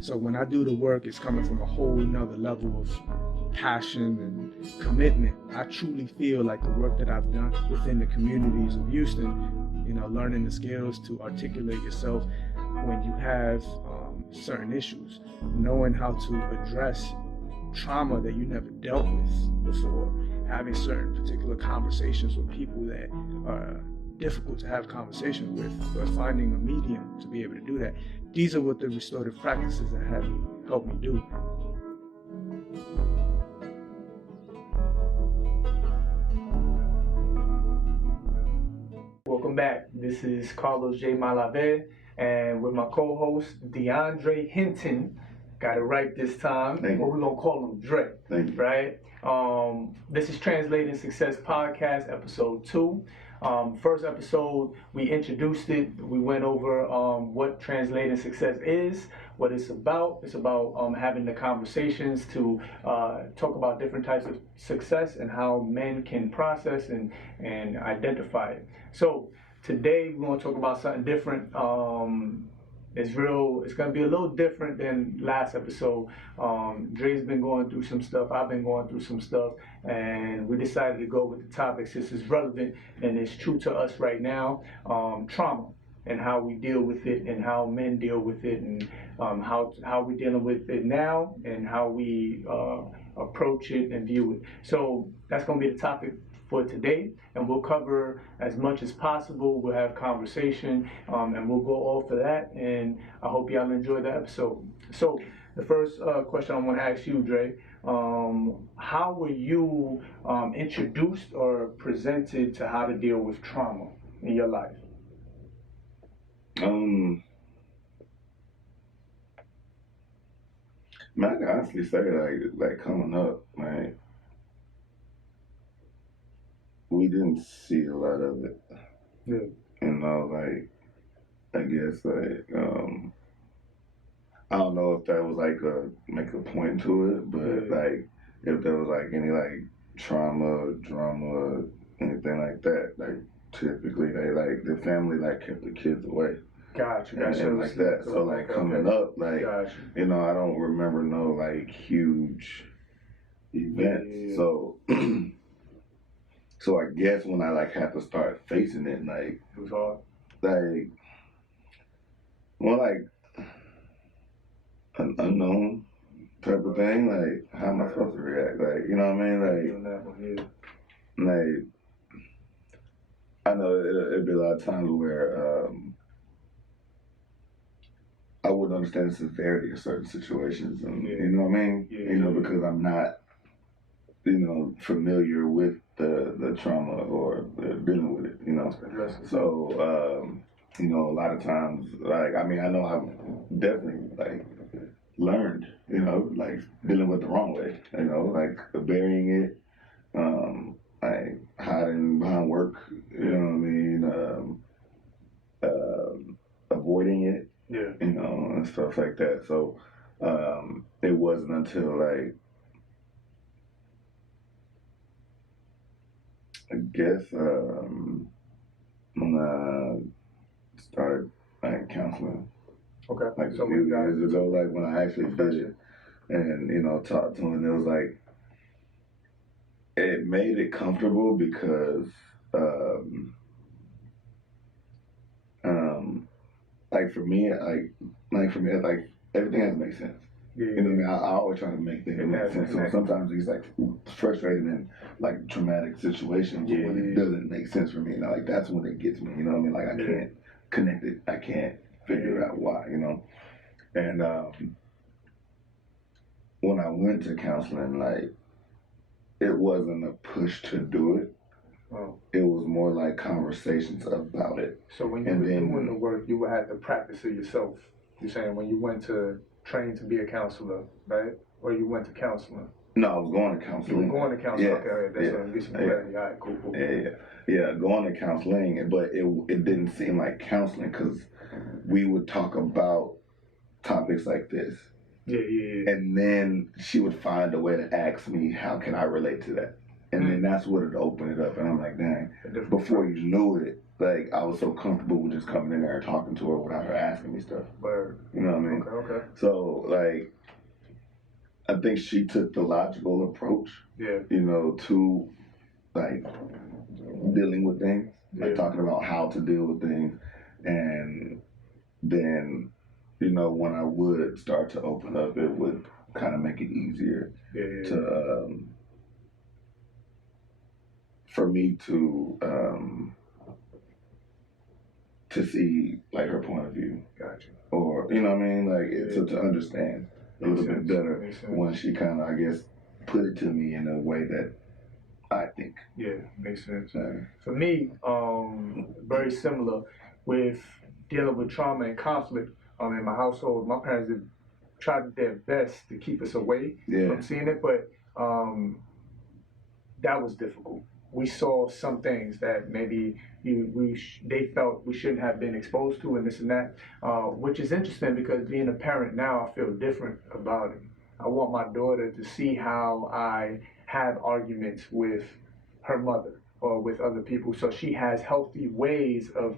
So when I do the work, it's coming from a whole nother level of passion and commitment. I truly feel like the work that I've done within the communities of Houston, learning the skills to articulate yourself when you have certain issues, knowing how to address trauma that you never dealt with before, having certain particular conversations with people that are difficult to have conversations with, but finding a medium to be able to do that. These are what the restorative practices that have helped me do. Welcome back. This is Carlos J. Malave, and with my co-host DeAndre Hinton. Got it right this time. Or we're gonna call him Dre. Thank you. Right? This is Translating Success Podcast, episode 2. First episode, we introduced it. We went over what translating success is, what it's about. It's about having the conversations to talk about different types of success and how men can process and identify it. So today we're going to talk about something different. It's going to be a little different than last episode. Dre's been going through some stuff, I've been going through some stuff, and we decided to go with the topic since it's relevant and it's true to us right now, trauma, and how we deal with it and how men deal with it, and how we're dealing with it now and how we approach it and view it. So that's going to be the topic for today, and we'll cover as much as possible. We'll have conversation, and we'll go off of that, and I hope y'all enjoy the episode. So the first question I want to ask you, Dre, how were you introduced or presented to how to deal with trauma in your life? Man, I can honestly say, like coming up, like, we didn't see a lot of it. Yeah. I guess, I don't know if that was make a point to it, but like, if there was like any like trauma, drama, anything like that, like typically the family kept the kids away. Gotcha. And like that. So coming up, gotcha. I don't remember no huge events. Yeah. So so I guess when I had to start facing it, it was hard. An unknown type of thing, how am I supposed to react? You know what I mean? I know it'd be a lot of times where I wouldn't understand the severity of certain situations, and you know what I mean? Because I'm not, familiar with the trauma or dealing with it, So, a lot of times, I know I've definitely, learned, dealing with the wrong way, burying it, hiding behind work, avoiding it, and stuff like that. So, it wasn't until, I guess, when I started counseling. Okay. A few years ago, when I actually did it and talked to him, it was it made it comfortable because for me, everything has to make sense. Yeah. You know what I mean? I always try to make things make sense. So sometimes these frustrating and traumatic situations when it doesn't make sense for me. That's when it gets me. You know what I mean? I can't connect it. I can't figure out why. And when I went to counseling, it wasn't a push to do it. Oh. It was more conversations about it. So when you were doing the work, you had to practice it yourself. You're saying when you went to train to be a counselor, right? Or you went to counseling? No, I was going to counseling. You were going to counseling? Yeah. Okay, that's what I'm getting clarity. All right, cool. Yeah, going to counseling, but it didn't seem like counseling because we would talk about topics like this. Yeah. And then she would find a way to ask me, how can I relate to that? And then that's what it opened it up. And I'm like, dang, before you knew it, like, I was so comfortable with just coming in there and talking to her without her asking me stuff. Word. You know what I mean? Okay. So, like, I think she took the logical approach, you know, to, like, dealing with things, like talking about how to deal with things. And then, you know, when I would start to open up, it would kind of make it easier to, for me to see, like, her point of view. Gotcha. Or, you know what I mean? Like, so to understand a little bit better when she kind of, I guess, put it to me in a way that I think. Yeah, makes sense. For me, very similar with dealing with trauma and conflict in my household. My parents have tried their best to keep us away from seeing it, but that was difficult. We saw some things that maybe they felt we shouldn't have been exposed to, and this and that, which is interesting because being a parent now, I feel different about it. I want my daughter to see how I have arguments with her mother or with other people, so she has healthy ways of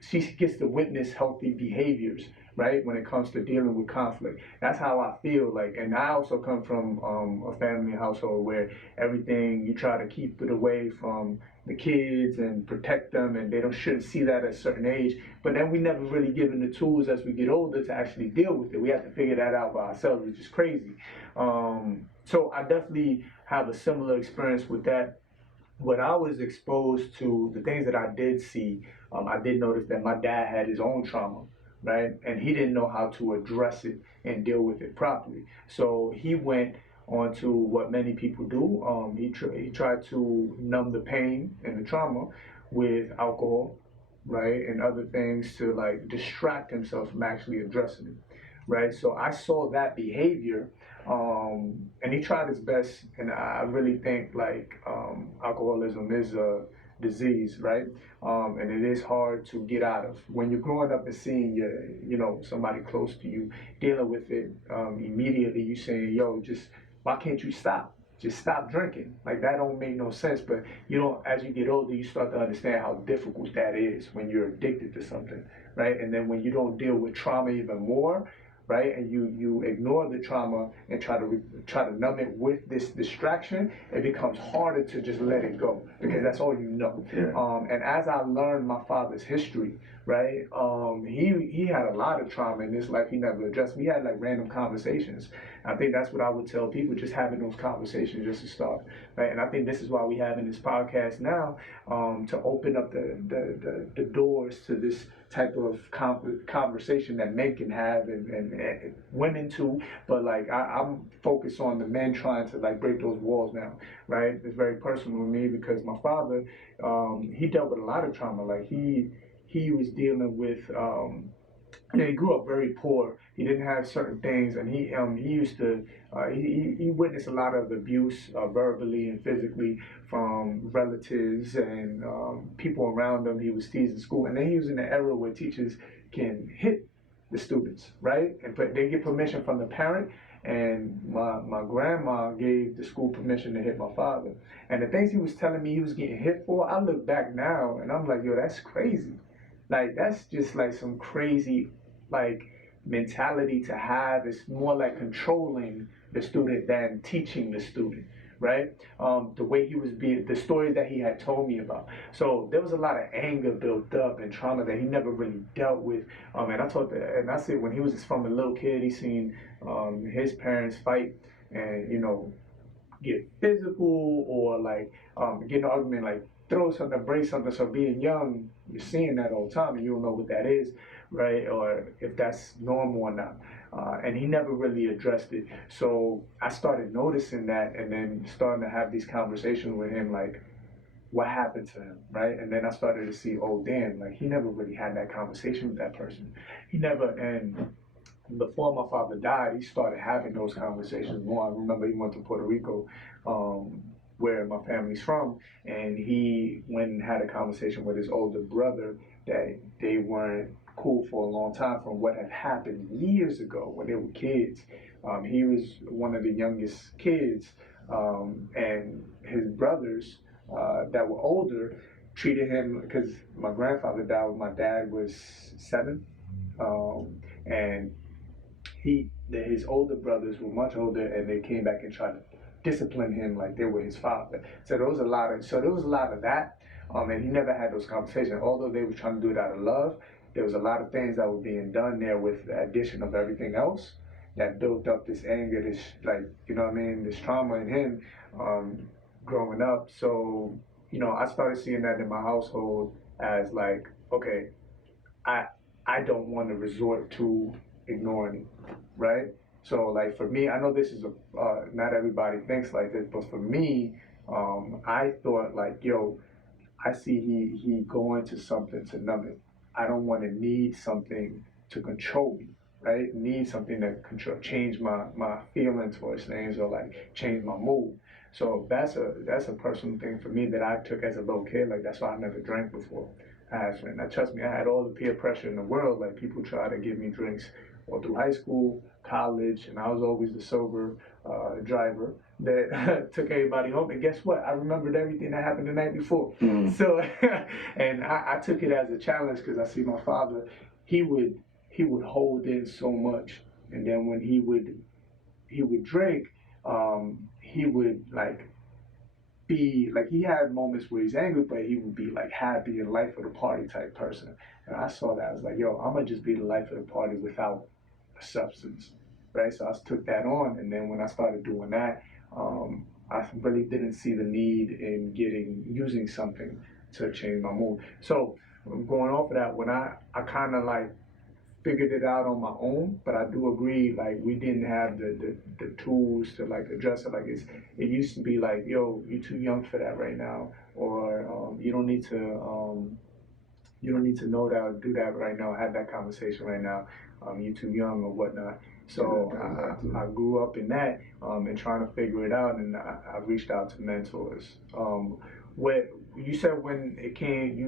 she gets to witness healthy behaviors, right, when it comes to dealing with conflict. That's how I feel like. And I also come from a family household where everything you try to keep it away from the kids and protect them, and shouldn't see that at a certain age. But then we never really given the tools as we get older to actually deal with it. We have to figure that out by ourselves, which is crazy. So I definitely have a similar experience with that. When I was exposed to the things that I did see, I did notice that my dad had his own trauma, right? And he didn't know how to address it and deal with it properly. So he went on to what many people do. He tried to numb the pain and the trauma with alcohol, right? And other things to, like, distract himself from actually addressing it, right? So I saw that behavior, and he tried his best. And I really think, like, alcoholism is a disease, right? And it is hard to get out of. When you're growing up and seeing somebody close to you dealing with it, immediately you saying, yo, just why can't you stop? Just stop drinking. Like, that don't make no sense. But as you get older, you start to understand how difficult that is when you're addicted to something, right? And then when you don't deal with trauma even more, right, and you ignore the trauma and try to numb it with this distraction, it becomes harder to just let it go because that's all you know. And as I learned my father's history, right, he had a lot of trauma in his life he never addressed. We had, like, random conversations. I think that's what I would tell people, just having those conversations just to start, right? And I think this is why we have in this podcast now, to open up the doors to this type of conversation that men can have and women too. But, like, I'm focused on the men trying to, like, break those walls now, right? It's very personal to me because my father, he dealt with a lot of trauma. Like, he was dealing with he grew up very poor. He didn't have certain things, and he used to he witnessed a lot of abuse, verbally and physically, from relatives and people around him. He was teased in school, and then he was in the era where teachers can hit the students, right? But they get permission from the parent. And my grandma gave the school permission to hit my father. And the things he was telling me he was getting hit for, I look back now and I'm like, yo, that's crazy. Like, that's just like some crazy, like, mentality to have. It's more like controlling the student than teaching the student, right? The way he was the stories that he had told me about. So there was a lot of anger built up and trauma that he never really dealt with. And I said, when he was just from a little kid, he seen his parents fight and, get physical or, like, get in an argument, like, throw something, break something. So being young, you're seeing that all the time and you don't know what that is, right? Or if that's normal or not. And he never really addressed it. So I started noticing that and then starting to have these conversations with him, like, what happened to him, right? And then I started to see, oh, damn, like, he never really had that conversation with that person. And before my father died, he started having those conversations more. I remember he went to Puerto Rico, where my family's from, and he went and had a conversation with his older brother that they weren't cool for a long time from what had happened years ago when they were kids. He was one of the youngest kids and his brothers that were older treated him, because my grandfather died when my dad was 7, and his older brothers were much older, and they came back and tried to discipline him like they were his father. So there was a lot of that, and he never had those conversations. Although they were trying to do it out of love, there was a lot of things that were being done there with the addition of everything else that built up this anger, this, like, you know what I mean, this trauma in him, growing up. So, I started seeing that in my household as like, okay, I I don't want to resort to ignoring it, right? So like for me, I know this is not everybody thinks like this, but for me, I thought like, yo, I see he going to something to numb it. I don't want to need something to control me, right? Need something that control change my feelings towards things, or like change my mood. So that's a personal thing for me that I took as a little kid. Like that's why I never drank before. Now trust me, I had all the peer pressure in the world. Like people try to give me drinks all through high school, college, and I was always the sober driver that took everybody home. And guess what? I remembered everything that happened the night before. So, and I took it as a challenge because I see my father. He would hold in so much, and then when he would drink, he would like be like, he had moments where he's angry, but he would be like happy and life of the party type person. And I saw that. I was like, yo, I'm gonna just be the life of the party without a substance, right? So I took that on, and then when I started doing that, I really didn't see the need in using something to change my mood. So going off of that, when I kind of like figured it out on my own, but I do agree, like we didn't have the tools to like address it. Like it used to be like, yo, you're too young for that right now, or you don't need to know that or do that right now, have that conversation right now. You're too young or whatnot. So I grew up in that, and trying to figure it out, and I reached out to mentors. What you said when it came,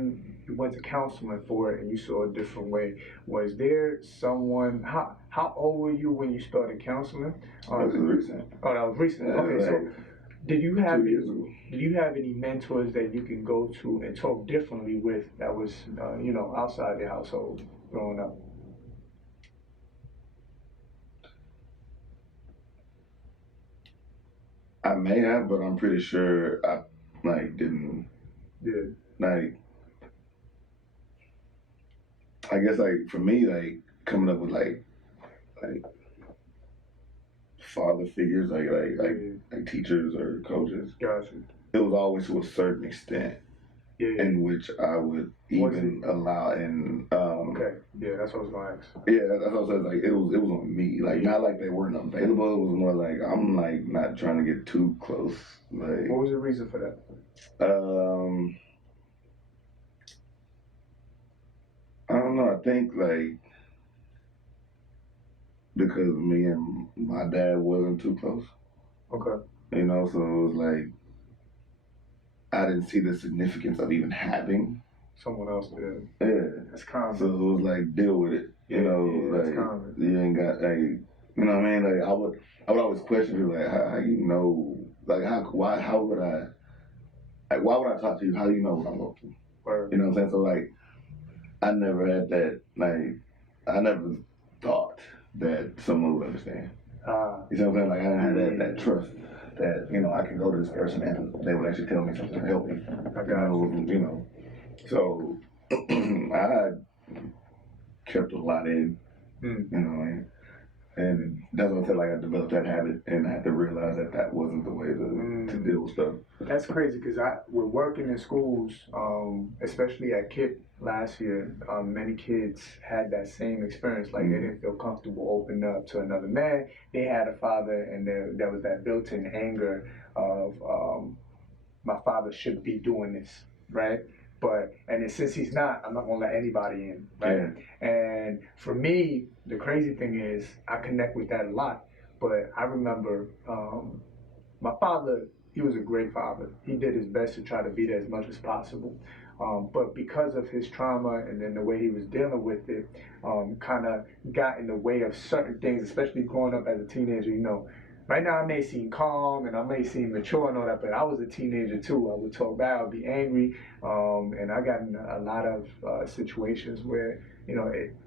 you went to counseling for it, and you saw a different way. Was there someone? How old were you when you started counseling? That was recent. Oh, that was recent. Okay, so did you have 2 years ago. did you have any mentors that you can go to and talk differently with that was outside your household growing up? I may have, but I'm pretty sure I didn't. Yeah. Like, I guess like for me, like coming up with like father figures, like teachers or coaches. Gotcha. It was always to a certain extent, Yeah. in which I would even allow in. Okay. Yeah, that's what I was gonna ask. Yeah, that's what I said. Like it was on me. Like not like they weren't available. It was more like I'm like not trying to get too close. Like What was the reason for that? I don't know. I think like because me and my dad wasn't too close. Okay. So it was like I didn't see the significance of even having Someone else did. Yeah. That's common. So it was like deal with it. Yeah, like that's common. You ain't got like you know what I mean? Like I would always question you like how you know like how would I like why would I talk to you? How do you know what I'm going through? Word. You know what I'm saying? So like I never had that I never thought that someone would understand. You know what I'm saying? Like I didn't have that trust that, I can go to this person and they would actually tell me something to help me. I got you. So I kept a lot in, and that's what I said, like I developed that habit and I had to realize that wasn't the way to deal with stuff. That's crazy because we're working in schools, especially at KIP last year. Many kids had that same experience. Like they didn't feel comfortable opening up to another man. They had a father, and there was that built-in anger of my father should be doing this, right? And then since he's not, I'm not gonna let anybody in, right? Yeah. And for me, the crazy thing is I connect with that a lot. But I remember my father, he was a great father. He did his best to try to be there as much as possible. But because of his trauma and then the way he was dealing with it, kind of got in the way of certain things, especially growing up as a teenager, right now I may seem calm and I may seem mature and all that, but I was a teenager too. I would talk bad, I would be angry, and I got in a lot of situations where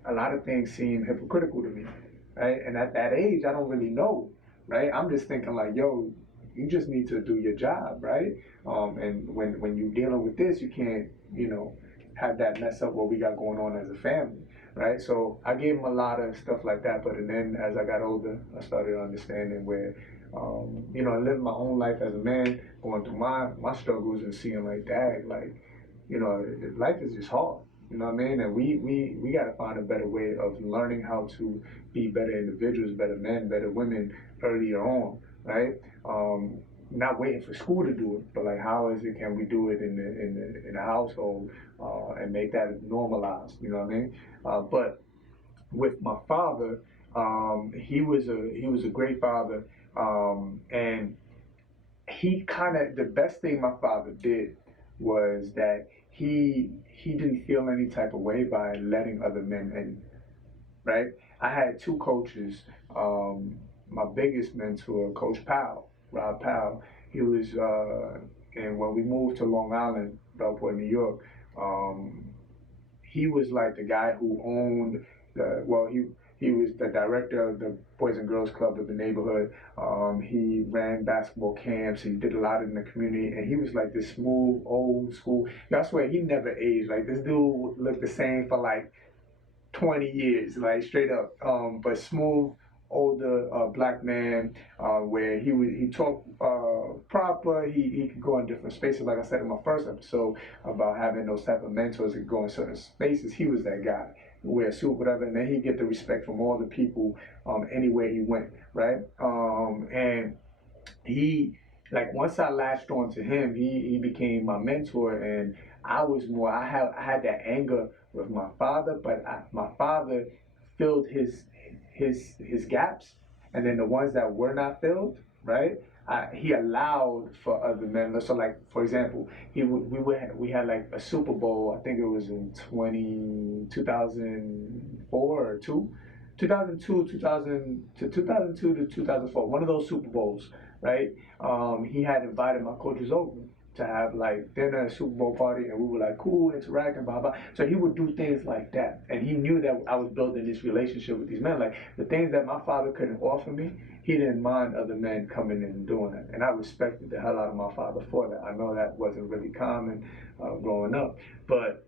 a lot of things seem hypocritical to me, right? And at that age, I don't really know, right? I'm just thinking like, yo, you just need to do your job, right? And when you're dealing with this, you can't, have that mess up what we got going on as a family, right? So I gave him a lot of stuff like that. But and then as I got older, I started understanding where, living my own life as a man, going through my struggles and seeing like that, like, life is just hard. You know what I mean? And we got to find a better way of learning how to be better individuals, better men, better women earlier on, right? Not waiting for school to do it, but like how is it? Can we do it in the household and make that normalized? You know what I mean? But with my father, he was a great father, and he kind of the best thing my father did was that he didn't feel any type of way by letting other men in, right? I had two coaches. My biggest mentor, Coach Powell, Rob Powell. He was, and when we moved to Long Island, Bellport, New York, um, he was like the guy who owned he was the director of the Boys and Girls Club of the neighborhood. He ran basketball camps. He did a lot in the community, and he was like this smooth, old school. I swear he never aged. Like this dude looked the same for like 20 years, like straight up. But smooth, older black man, where he talked proper. He could go in different spaces. Like I said in my first episode about having those type of mentors that go in certain spaces, he was that guy. Wear a suit, whatever, and then he get the respect from all the people anywhere he went, right? And he like once I latched on to him, he became my mentor, and I had that anger with my father, but my father filled his gaps, and then the ones that were not filled, right? He allowed for other men. So, like for example, we had like a Super Bowl. I think it was in 2004 or two. 2002, 2000 to 2002 to 2004, one of those Super Bowls, right? He had invited my coaches over to have like dinner, a Super Bowl party, and we were like cool, interacting, blah blah. So he would do things like that, and he knew that I was building this relationship with these men. Like the things that my father couldn't offer me, he didn't mind other men coming in and doing it, and I respected the hell out of my father for that. I know that wasn't really common growing up, but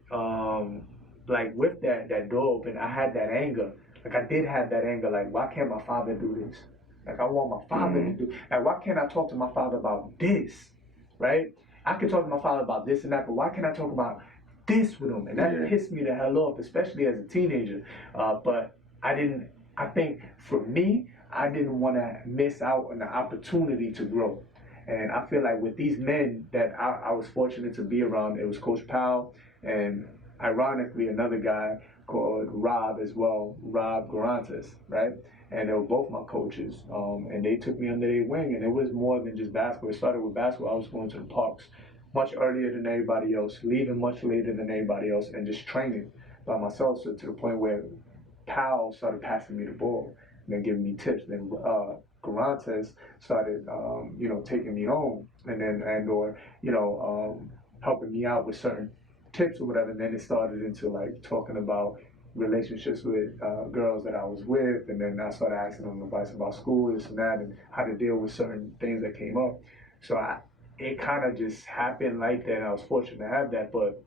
like with that door open, I had that anger. Like I did have that anger. Like why can't my father do this? Like I want my father to do. Like why can't I talk to my father about this? Right? I can talk to my father about this and that, but why can't I talk about this with him? And that pissed me the hell off, especially as a teenager. But I didn't. I think for me, I didn't want to miss out on the opportunity to grow. And I feel like with these men that I was fortunate to be around, it was Coach Powell and ironically another guy called Rob as well, Rob Garantes, right? And they were both my coaches, and they took me under their wing, and it was more than just basketball. It started with basketball. I was going to the parks much earlier than everybody else, leaving much later than everybody else, and just training by myself. So to the point where Powell started passing me the ball and then giving me tips. Then Garantes started, taking me home, and then helping me out with certain tips or whatever. And then it started into like talking about relationships with girls that I was with, and then I started asking them advice about school, this and that, and how to deal with certain things that came up. So it kind of just happened like that. I was fortunate to have that, but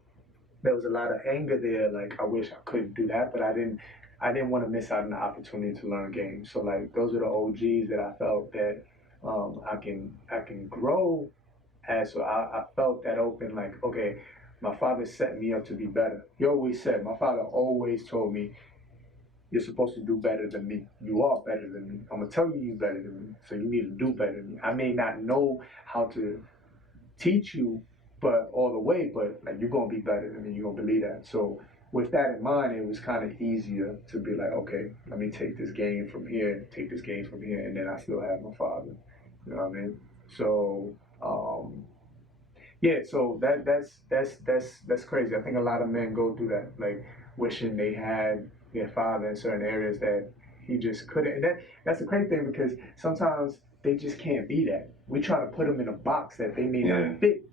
there was a lot of anger there. Like I wish I could do that, but I didn't. I didn't want to miss out on the opportunity to learn games. So like those are the OGs that I felt that I can grow as. So I felt that open. Like okay, my father set me up to be better. He always said, my father always told me, you're supposed to do better than me. You are better than me. I'm gonna tell you you're better than me. So you need to do better than me. I may not know how to teach you, but all the way, but like you're gonna be better than me. You're gonna believe that. So with that in mind, it was kind of easier to be like, okay, let me take this game from here, take this game from here, and then I still have my father. You know what I mean? So yeah, so that's crazy. I think a lot of men go through that, like wishing they had their father in certain areas that he just couldn't. And that's the crazy thing because sometimes they just can't be that. We try to put them in a box that they may Yeah. not fit.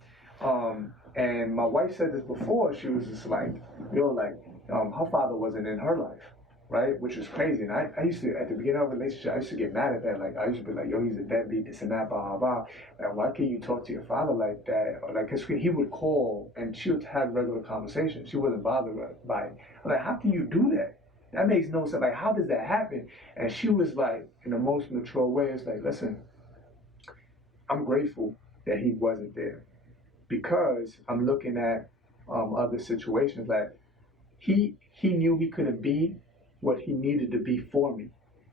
And my wife said this before. She was just like, her father wasn't in her life, right? Which is crazy. And I used to, at the beginning of a relationship, I used to get mad at that. Like, I used to be like, yo, he's a deadbeat, this and that, blah, blah, blah. And why can't you talk to your father like that? Or like, 'cause he would call and she would have regular conversations. She wasn't bothered by it. I'm like, how can you do that? That makes no sense. Like, how does that happen? And she was like, in the most mature way, it's like, listen, I'm grateful that he wasn't there, because I'm looking at other situations that he knew he couldn't be what he needed to be for me.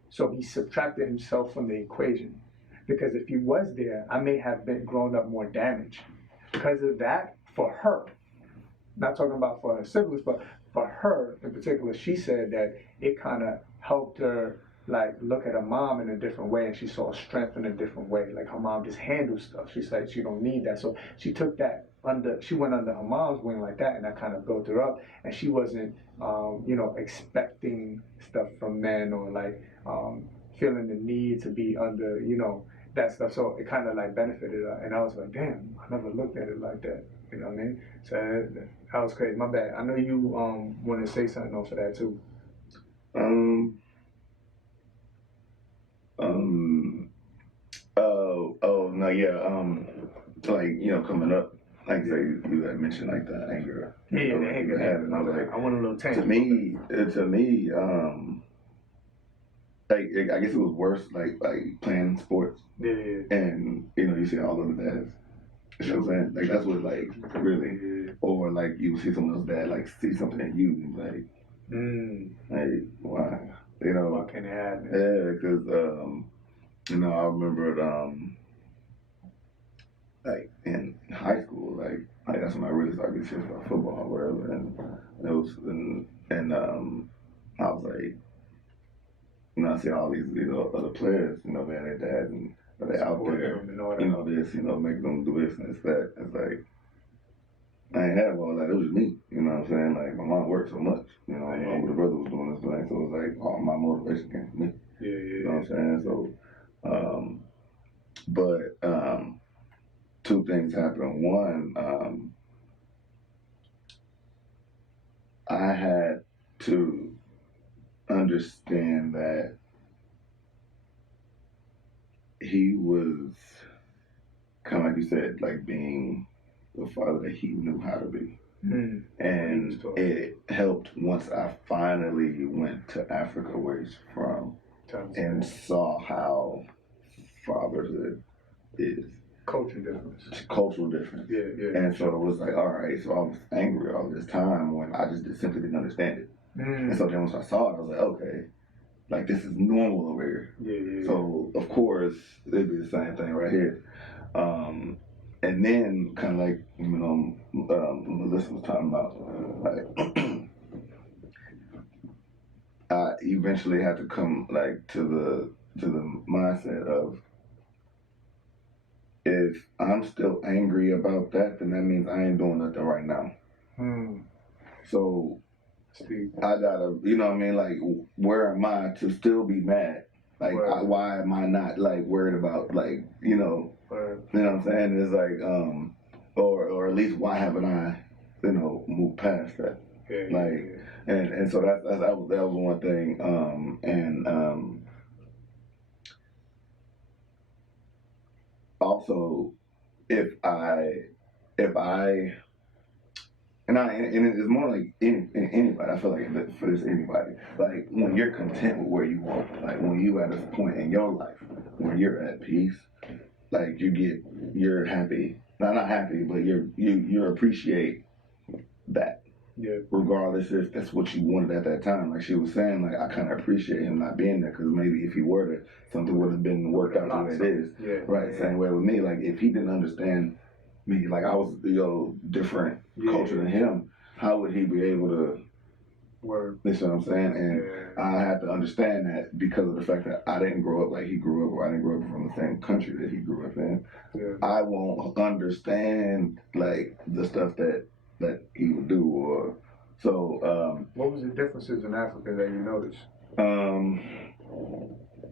So he subtracted himself from the equation. Because if he was there, I may have been grown up more damaged. Because of that, for her, not talking about for her siblings, but for her in particular, she said that it kind of helped her like look at her mom in a different way, and she saw strength in a different way. Like her mom just handles stuff. She said she don't need that, so she took that under. She went under her mom's wing like that, and that kind of built her up. And she wasn't, expecting stuff from men or like feeling the need to be under, that stuff. So it kind of like benefited her. And I was like, damn, I never looked at it like that. You know what I mean? So that was crazy. My bad. I know you want to say something off of that too. No, yeah. Like, coming up, like say you had mentioned like the anger. Yeah, the anger. And I was like, I want a little tangent. to me, like I guess it was worse like playing sports. Yeah. And you see all of the dads. You know what I'm saying? Like that's what like really, or like you see someone else dad like see something in you and like why? Why can't it happen? Yeah, because I remember like in high school, like that's when I really started getting serious about football or whatever, and it was and I was like, I see all these other players, man, their dads and they out there, this, making them do this and this that. It's like I ain't have all that. It was me, you know what I'm saying? Like my mom worked so much, my older brother was doing this thing, so it was like all my motivation came from me. Yeah. You know what I'm saying? So, but two things happened. One, I had to understand that he was kind of like you said, like being the father that he knew how to be. And it helped once I finally went to Africa, where he's from, and saw how fatherhood is. Cultural difference. Yeah. And so it was like, all right, so I was angry all this time when I just simply didn't understand it. And so then once I saw it, I was like, okay, like this is normal over here. Yeah. So of course it'd be the same thing right here. And then kind of like Melissa was talking about, like I eventually had to come like to the mindset of, if I'm still angry about that, then that means I ain't doing nothing right now. So I gotta, like, where am I to still be mad? Like, why am I not like worried about like, you know what I'm saying? It's like, or at least why haven't I, moved past that? And so that was one thing. Also, if I and it's more like anybody. I feel like for this anybody, like when you're content with where you are, like when you at a point in your life where you're at peace, like you're happy. Not happy, but you appreciate that. Yeah. Regardless if that's what you wanted at that time. Like she was saying, like I kind of appreciate him not being there, because maybe if he were to, something would have been worked out the way it is. Yeah. Right. Same way with me. Like if he didn't understand me, like I was different culture than him, how would he be able to work? You know what I'm saying? And I had to understand that because of the fact that I didn't grow up like he grew up, or I didn't grow up from the same country that he grew up in. I won't understand like the stuff that he would do, or so. What was the differences in Africa that you noticed?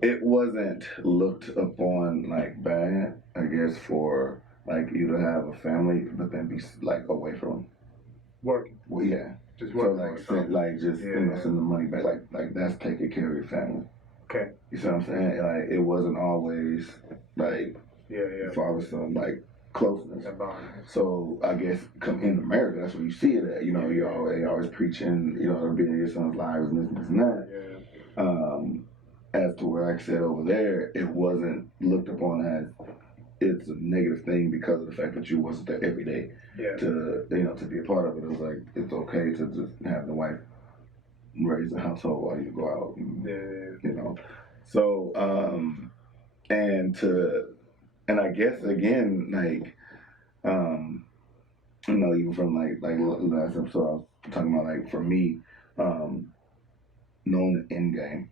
it wasn't looked upon like bad, I guess, for like you to have a family, but then be like away from working. Well, yeah. Just So working. like just send the money back. Like that's taking care of your family. Okay. You see what I'm saying? Like it wasn't always like father son like closeness. So I guess come in America, that's where you see it at. You know, you're always preaching, you know, being in your son's lives and this and that. As to where I said over there, it wasn't looked upon as it's a negative thing because of the fact that you wasn't there every day to to be a part of it. It was like it's okay to just have the wife raise the household while you go out and, you know. So and I guess again like you know, even from like last episode I was talking about like for me knowing the end game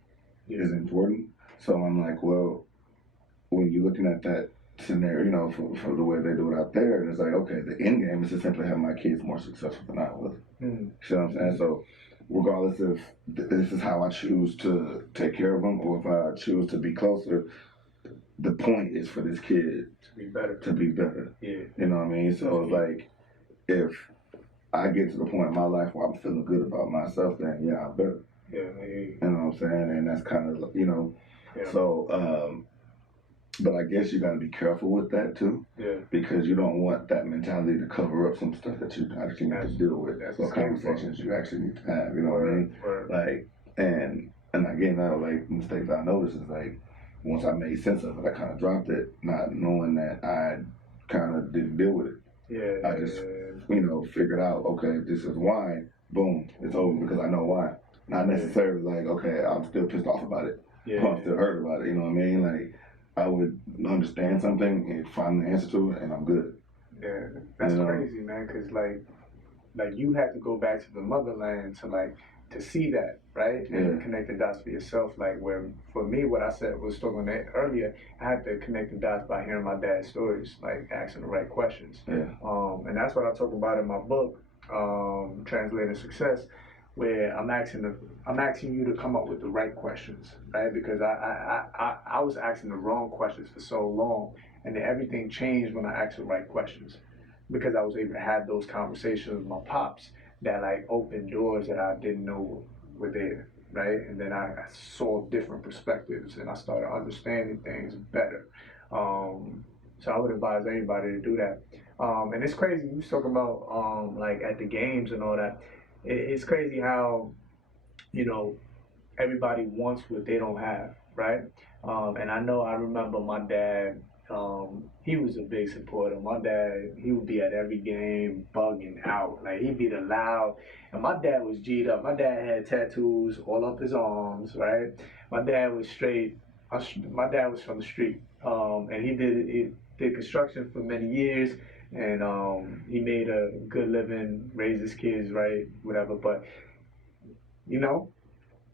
is important. So I'm like, well, when you're looking at that scenario, you know, for the way they do it out there, and it's like, okay, the end game is to simply have my kids more successful than I was. You see what I'm saying? So regardless if this is how I choose to take care of them or if I choose to be closer, the point is for this kid to be better. Yeah. You know what I mean? So it's like, if I get to the point in my life where I'm feeling good about myself, then yeah, I better. Yeah. You know what I'm saying? And that's kind of, you know, so, but I guess you got to be careful with that too, because you don't want that mentality to cover up some stuff that you actually need to deal with, or conversations you actually need to have. You know what I mean? Like, and again, now like mistakes I noticed is like once I made sense of it, I kind of dropped it, not knowing that I kind of didn't deal with it. I just you know figured out, okay, this is why. Boom, it's over because I know why. Not necessarily like, okay, I'm still pissed off about it. I'm still hurt about it. You know what I mean? Like, I would understand something and find the answer to it, and I'm good. Yeah, that's crazy, man. Cause like you had to go back to the motherland to see that, right? And connect the dots for yourself. Like where for me, what I said was talking about earlier. I had to connect the dots by hearing my dad's stories, like asking the right questions. And that's what I talk about in my book, Translating Success, where I'm asking you to come up with the right questions, right? Because I was asking the wrong questions for so long, and then everything changed when I asked the right questions, because I was able to have those conversations with my pops that like opened doors that I didn't know were there, right? And then I saw different perspectives, and I started understanding things better. So I would advise everybody to do that. And it's crazy, you was talking about like at the games and all that. It's crazy how, you know, everybody wants what they don't have, right? And I remember my dad, he was a big supporter. My dad, he would be at every game bugging out. Like, he'd be the loud. And my dad was G'd up. My dad had tattoos all up his arms, right? My dad was straight. My dad was from the street. And he did construction for many years. And he made a good living, raised his kids right, whatever. But you know,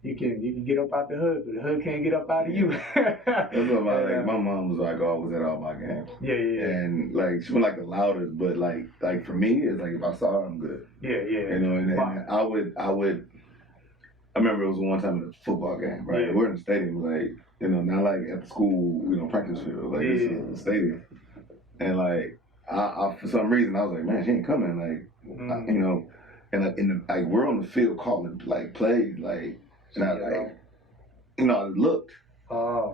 you can get up out the hood, but the hood can't get up out of you. That's what my mom was like always at all my games. Yeah. And like she was like the loudest, but like for me, it's like if I saw her, I'm good. Yeah. You know, and I remember it was one time in a football game, right? Yeah. We're in the stadium, like, you know, not like at the school, you know, practice field, like this is the stadium, and like. I for some reason I was like, man, she ain't coming. Like, you know, and like we're on the field calling like plays, like, and I like, you know, I looked,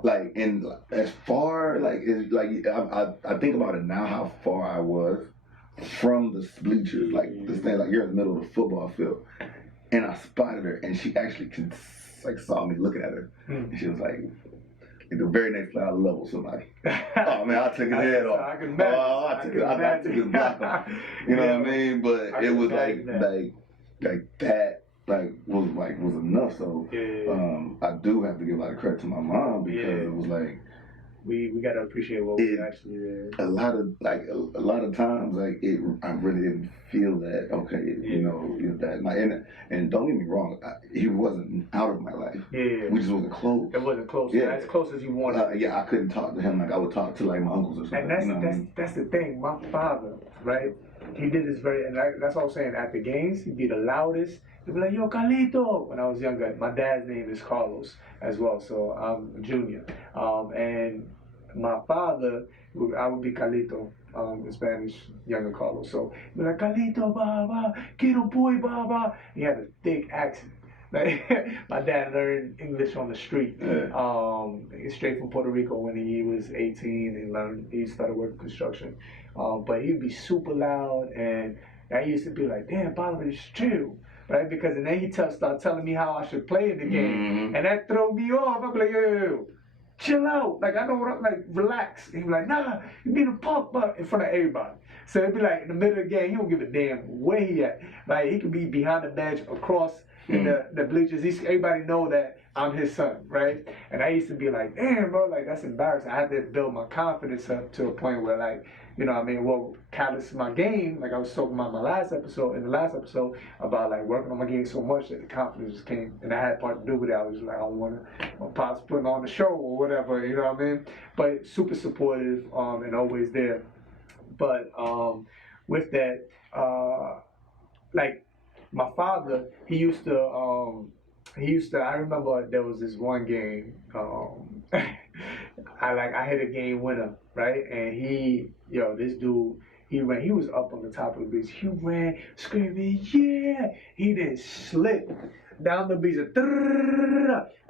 like, and as far like it's like I think about it now how far I was from the bleachers, like the stand, like you're in the middle of the football field, and I spotted her, and she actually saw me looking at her, and she was like. The very next play, I leveled somebody. Oh man, I took his head off. I took his block off. You know what I mean? But it was like that was enough. So I do have to give a lot of credit to my mom because it was like we gotta appreciate what we actually did. A lot of times like I really didn't feel that you know that and don't get me wrong, he wasn't out of my life. We just wasn't close. It wasn't close. As close as you wanted. I couldn't talk to him like I would talk to like my uncles or something. And that's the thing. My father, right? he did this very, and that's what I was saying. At the games, he'd be the loudest. He'd be like, "Yo, Carlito." When I was younger, my dad's name is Carlos as well, so I'm Junior. And my father, I would be Carlito, in Spanish, younger Carlos. So he'd be like, "Carlito, baba, quiero boy, baba." He had a thick accent. Like, my dad learned English on the street. Straight from Puerto Rico when he was 18. He started working construction. But he'd be super loud, and I used to be like, "Damn, Papa, it's chill." Right? Because and then he started telling me how I should play in the game. And that threw me off. I'm like, yo, chill out. Like, I know what I'm like, relax. And he'd be like, "Nah, you being a punk butt," in front of everybody. So it'd be like in the middle of the game, he don't give a damn where he at. Like, he could be behind the bench, across in the bleachers. Everybody know that I'm his son, right? And I used to be like, "Damn, bro, like that's embarrassing." I had to build my confidence up to a point where, like, you know what I mean, well, catalyst my game, like I was talking about in the last episode, about like working on my game so much that the confidence just came, and I had part to do with it. I was like, I don't want to, my pops putting on the show or whatever, you know what I mean? But super supportive, and always there. But with that, like my father, I remember there was this one game, I hit a game winner, right? And this dude, he was up on the top of the beach. He ran screaming, "Yeah!" He then slipped down the beach.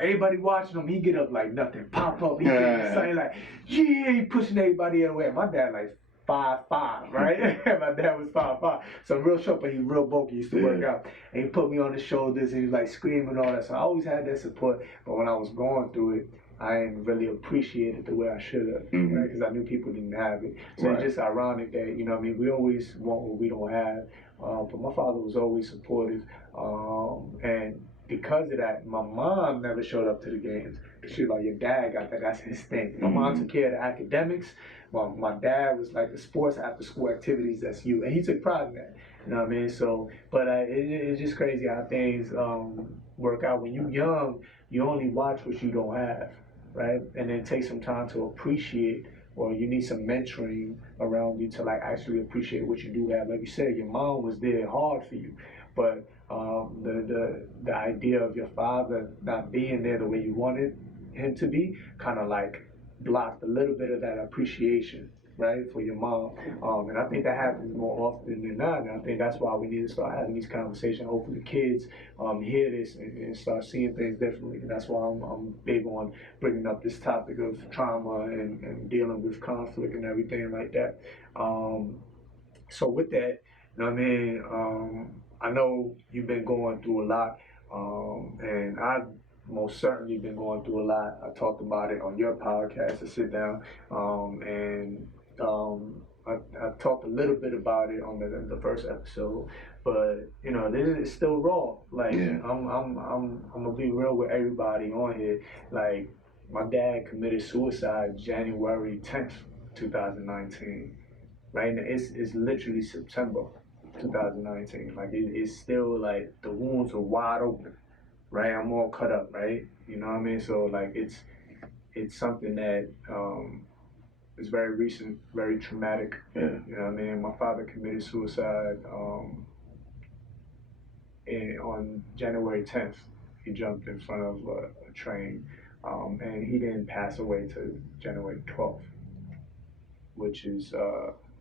Everybody watching him, he get up like nothing, pop up, he saying like, "Yeah!" He pushing everybody away. My dad like 5'5", right? My dad was 5'5", so real short, but he real bulky. He used to work out, and he put me on his shoulders, and he was like screaming and all that. So I always had that support. But when I was going through it, I didn't really appreciate it the way I should have, right? Because I knew people didn't have it. So it's just ironic that, you know what I mean, we always want what we don't have. But my father was always supportive, and because of that, my mom never showed up to the games. She was like, "Your dad got that. That's his thing." My mom took care of the academics. My dad was like the sports after school activities. That's you, and he took pride in that. You know what I mean? So, but it's just crazy how things work out. When you're young, you only watch what you don't have, right? And then take some time to appreciate, or you need some mentoring around you to like actually appreciate what you do have. Like you said, your mom was there hard for you, but the idea of your father not being there the way you wanted him to be kind of like blocked a little bit of that appreciation, right, for your mom. And I think that happens more often than not. And I think that's why we need to start having these conversations. Hopefully, the kids hear this and start seeing things differently. And that's why I'm big on bringing up this topic of trauma and dealing with conflict and everything like that. So with that, you know what I mean? I know you've been going through a lot, and I've most certainly been going through a lot. I talked about it on your podcast, to sit down, and I talked a little bit about it on the first episode, but you know, this is still raw. Like I'm gonna be real with everybody on here. Like my dad committed suicide January 10th, 2019. Right, and it's literally September 2019. Like it's still like the wounds are wide open, right? I'm all cut up, right? You know what I mean? So like it's something that is very recent, very traumatic. You know what I mean? My father committed suicide on January 10th. He jumped in front of a train, and he didn't pass away till January 12th, which is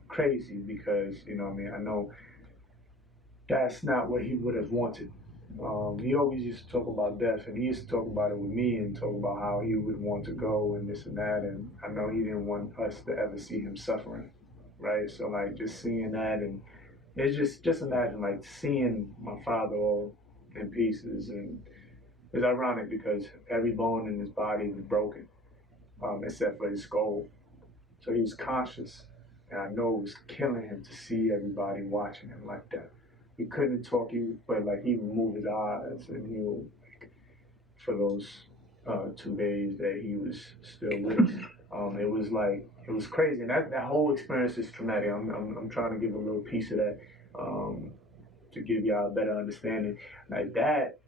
crazy because, you know what I mean, I know that's not what he would have wanted. He always used to talk about death, and he used to talk about it with me and talk about how he would want to go and this and that, and I know he didn't want us to ever see him suffering, right? So like just seeing that, and it's just imagine like seeing my father all in pieces, and it's ironic because every bone in his body was broken, except for his skull. So he was conscious, and I know it was killing him to see everybody watching him like that. He couldn't talk, but like he would move his eyes, and he would, like, for those 2 days that he was still with us. It was crazy, and that whole experience is traumatic. I'm trying to give a little piece of that to give y'all a better understanding. Like that,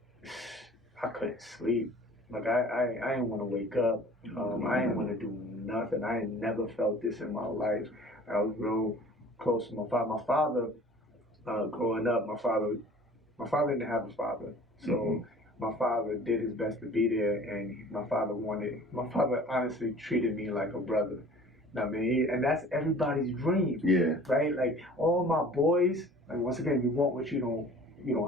I couldn't sleep. Like I didn't want to wake up. I didn't want to do nothing. I had never felt this in my life. I was real close to my father. My father, growing up, my father didn't have a father, so my father did his best to be there, and my father honestly treated me like a brother. I mean, and that's everybody's dream, right? Like all my boys, and once again, you want what you don't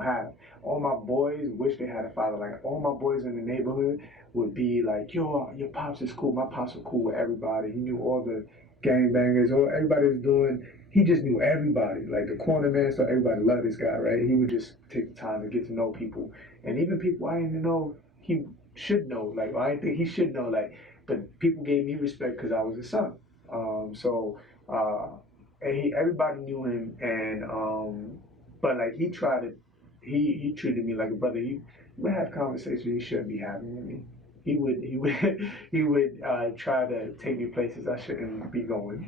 have. All my boys wish they had a father. Like all my boys in the neighborhood would be like, yo, your pops is cool. My pops was cool with everybody. He knew all the gangbangers, or everybody was doing. He just knew everybody, like the corner man. So everybody loved this guy, right? He would just take the time to get to know people, and even people I didn't know he should know. Like I didn't think he should know. Like, but people gave me respect because I was his son. So and everybody knew him, and but like he treated me like a brother. He would have conversations he shouldn't be having with me. He would try to take me places I shouldn't be going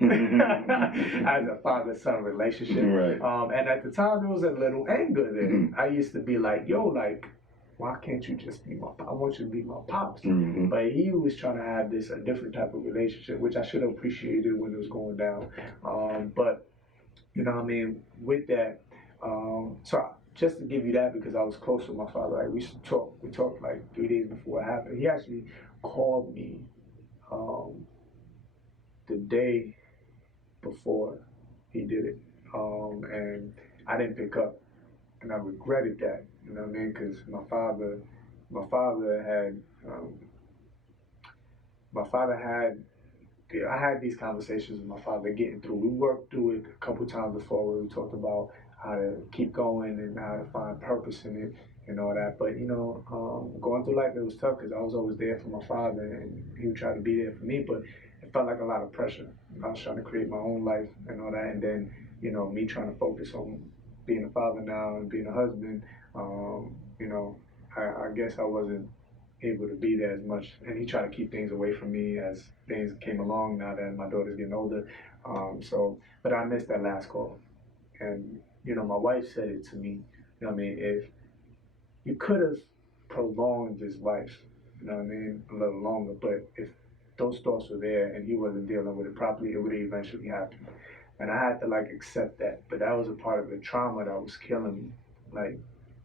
as a father-son relationship. Right. And at the time, there was a little anger there. I used to be like, yo, like, why can't you just be I want you to be my pops. But he was trying to have a different type of relationship, which I should have appreciated when it was going down. But, you know what I mean, with that, so just to give you that, because I was close with my father, like we used to talk. We talked like 3 days before it happened. He actually called me the day before he did it, and I didn't pick up, and I regretted that. You know what I mean? Because my father had, I had these conversations with my father getting through. We worked through it a couple times before where we talked about how to keep going and how to find purpose in it and all that. But, going through life, it was tough because I was always there for my father and he would try to be there for me, but it felt like a lot of pressure. I was trying to create my own life and all that. And then, me trying to focus on being a father now and being a husband, I guess I wasn't able to be there as much, and he tried to keep things away from me as things came along. Now that my daughter's getting older, but I missed that last call, and my wife said it to me. You know what I mean? If you could have prolonged his life, you know what I mean, a little longer, but if those thoughts were there and he wasn't dealing with it properly, it would have eventually happened. And I had to like accept that, but that was a part of the trauma that was killing me. Like,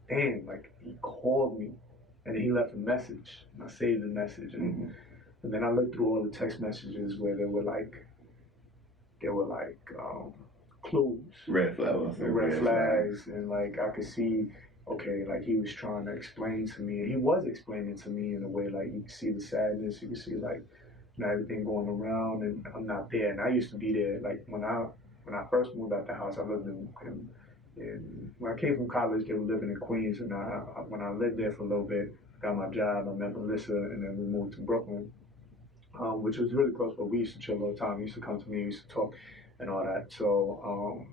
damn, like he called me and he left a message. And I saved the message, and then I looked through all the text messages where there were like clues, red flags, and like I could see, okay, like he was trying to explain to me, and he was explaining to me in a way like you could see the sadness, you could see like everything going around, and I'm not there. And I used to be there. Like when I first moved out the house, I lived in when I came from college, they were living in Queens, and when I lived there for a little bit, got my job, I met Melissa, and then we moved to Brooklyn, which was really close, but we used to chill all the time. He used to come to me, we used to talk and all that. So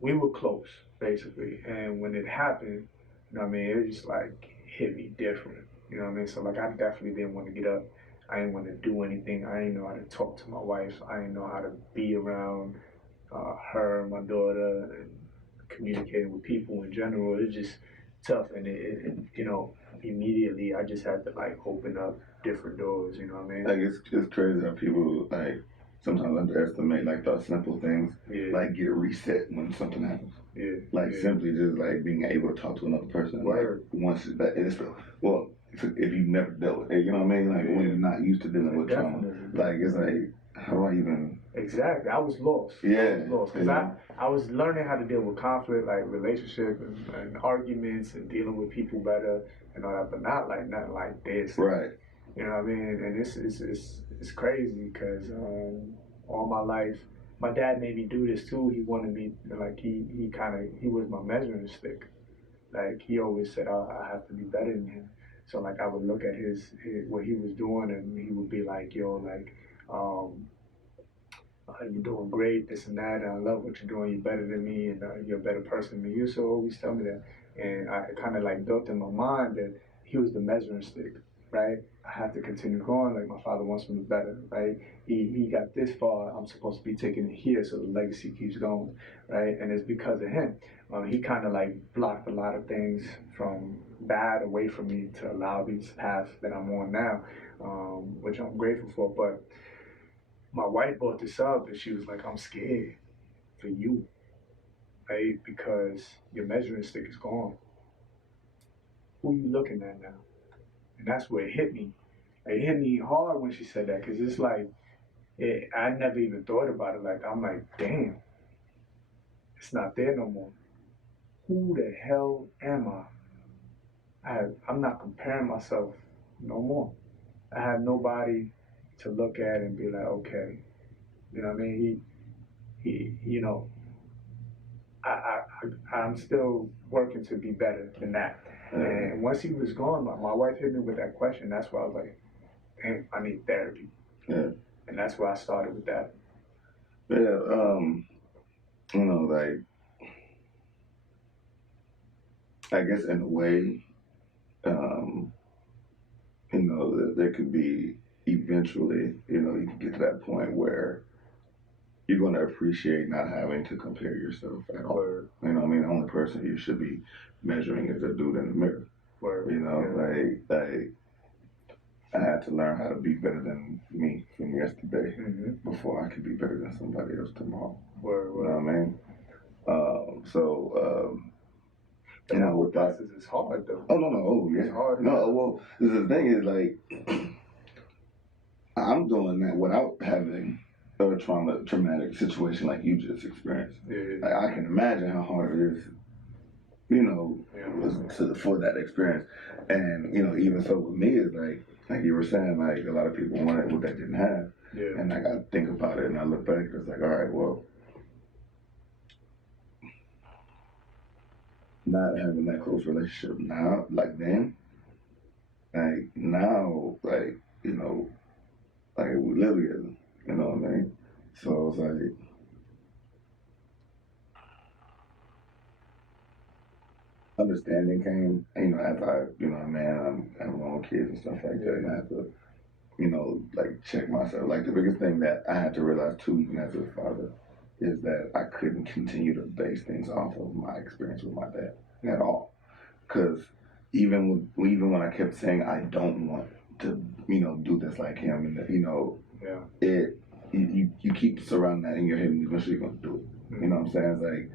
we were close, basically. And when it happened, you know what I mean, it just like hit me different. You know what I mean? So like I definitely didn't want to get up. I didn't want to do anything. I didn't know how to talk to my wife. I didn't know how to be around her, my daughter, and communicating with people in general. It was just tough, and immediately I just had to like open up different doors. You know what I mean? Like it's crazy how people like sometimes underestimate like those simple things, like get reset when something happens. Simply just like being able to talk to another person. Word. Like once that it's if you've never dealt with it, you know what I mean? Like when you're not used to dealing with trauma, like it's like how do I even? Exactly, I was lost. Yeah, I was lost because I was learning how to deal with conflict, like relationship and arguments, and dealing with people better and all that, but not like nothing like this. Right. You know what I mean? And it's crazy because all my life, my dad made me do this too. He wanted me like he was my measuring stick. Like he always said, I have to be better than him. So like I would look at his what he was doing, and he would be like, yo, like, you're doing great, this and that, and I love what you're doing, you're better than me, and you're a better person than me. You used to always tell me that. And I kind of like built in my mind that he was the measuring stick, right? I have to continue growing, like my father wants me better, right? He got this far, I'm supposed to be taking it here so the legacy keeps going, right? And it's because of him. He kind of like blocked a lot of things from bad away from me to allow these paths that I'm on now, which I'm grateful for. But my wife brought this up, and she was like, I'm scared. for you, right? Because your measuring stick is gone. Who you looking at now? And that's where it hit me. It hit me hard when she said that, because it's like, I never even thought about it like that. I'm like, damn, it's not there no more. Who the hell am I? I'm not comparing myself no more. I have nobody to look at and be like, okay, you know what I mean? You know, I'm still working to be better than that. And once he was gone, my wife hit me with that question. That's why I was like, damn, I need therapy. Yeah. And that's why I started with that. Yeah, you know, like, I guess in a way, you know, there could be eventually, you know, you can get to that point where you're going to appreciate not having to compare yourself at all. Word. You know what I mean? The only person you should be measuring is the dude in the mirror. Word. You know, Yeah. like I had to learn how to be better than me from yesterday before I could be better than somebody else tomorrow. Word. You know what I mean? You know, with that, process is hard though. oh no, oh yeah, it's hard. No, well, the thing is, like, I'm doing that without having a traumatic situation like you just experienced. Yeah. Like, I can imagine how hard it is, you know, for that experience. And, you know, even so with me, is like you were saying, like, a lot of people wanted what they didn't have. Yeah. And like, I think about it and I look back, it's like, all right, well, not having that close relationship now, like then, like now, like, you know, like we live together, you know what I mean? So it's like, understanding came, you know, as I, you know, man, I'm having my own kids and stuff like that, and I have to, you know, like check myself. Like the biggest thing that I had to realize too, even as a father, is that I couldn't continue to base things off of my experience with my dad at all. Because even when I kept saying I don't want to, you know, do this like him, and you know, you keep surrounding that in your head, and eventually you're gonna do it. You know what I'm saying? It's like,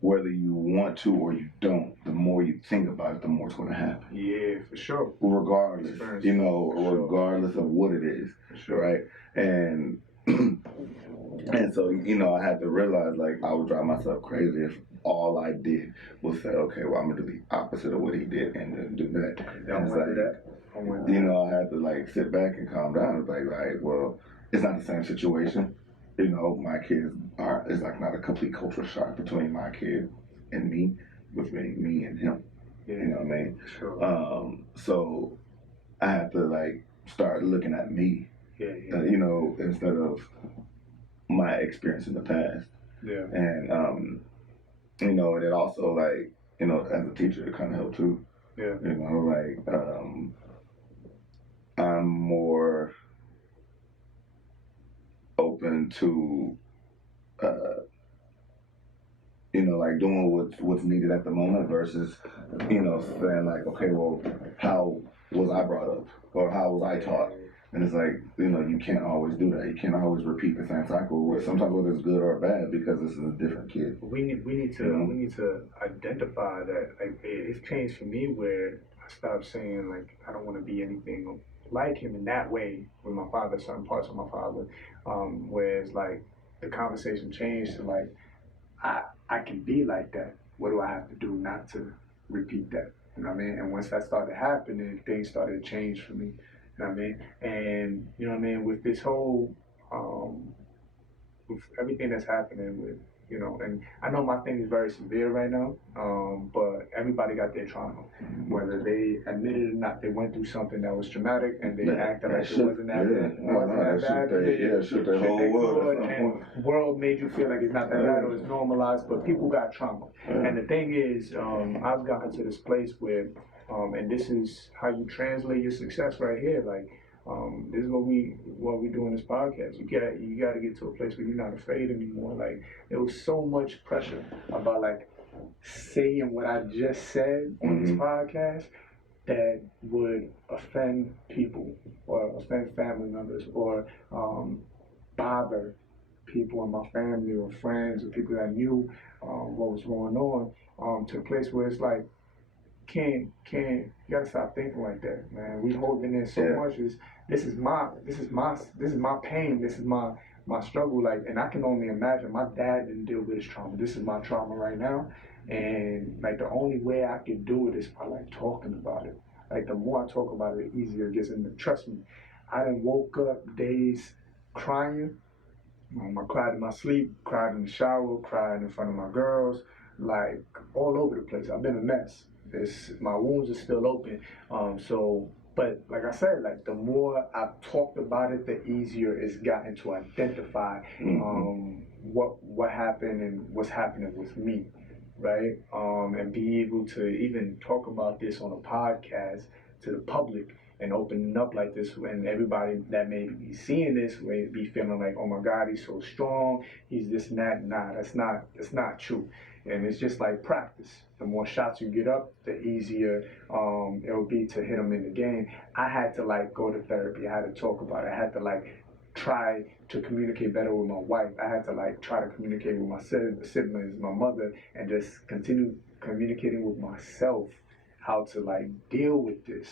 whether you want to or you don't, the more you think about it, the more it's going to happen. Yeah, for sure. Regardless, you know, regardless of what it is, right? And and so, you know, I had to realize, like, I would drive myself crazy if all I did was say, okay, well, I'm gonna do the opposite of what he did and then do that. And it's like, you know, I had to like sit back and calm down. It's like, right, well, it's not the same situation. You know, my kids it's like not a complete cultural shock between my kid and me, between me and him. Yeah. You know what I mean? Sure. So I had to like start looking at me, you know, instead of my experience in the past. Yeah. And, you know, and it also like, you know, as a teacher, it kind of helped too. Yeah. You know, like, I'm more open to, you know, like doing what's needed at the moment versus, you know, saying like, okay, well, how was I brought up or how was I taught? And it's like, you know, you can't always do that. You can't always repeat the same cycle. Sometimes whether it's good or bad, because this is a different kid. We need to identify that. Like, it's changed for me where I stopped saying like I don't want to be anything like him in that way with my father. Certain parts of my father, whereas like the conversation changed to like I can be like that. What do I have to do not to repeat that? You know what I mean? And once that started happening, things started to change for me. You know what I mean? And you know what I mean, with this whole with everything that's happening with, you know, and I know my thing is very severe right now, but everybody got their trauma. Whether they admit it or not, they went through something that was traumatic and they acted like it wasn't that bad. Shook their whole world. And world made you feel like it's not that bad or it's normalized, but people got trauma. And the thing is, I've gotten to this place where, and this is how you translate your success right here, like, this is what we do in this podcast. You got to get to a place where you're not afraid anymore. Like, there was so much pressure about like saying what I just said on this podcast that would offend people or offend family members or bother people in my family or friends or people that knew what was going on, to a place where it's like, you gotta stop thinking like that, man. We holding in so much. This is my pain. This is my struggle. Like, and I can only imagine. My dad didn't deal with his trauma. This is my trauma right now, and like the only way I can do it is by like talking about it. Like the more I talk about it, the easier it gets. And trust me, I done woke up days crying. I cried in my sleep, cried in the shower, cried in front of my girls, like all over the place. I've been a mess. My wounds are still open. But like I said, like the more I've talked about it, the easier it's gotten to identify what happened and what's happening with me, right? And be able to even talk about this on a podcast to the public and opening up like this, and everybody that may be seeing this may be feeling like, oh my God, he's so strong, he's this and that. Nah, that's not true. And it's just like practice. The more shots you get up, the easier it'll be to hit them in the game. I had to like go to therapy. I had to talk about it. I had to like try to communicate better with my wife. I had to like try to communicate with my siblings, my mother, and just continue communicating with myself how to like deal with this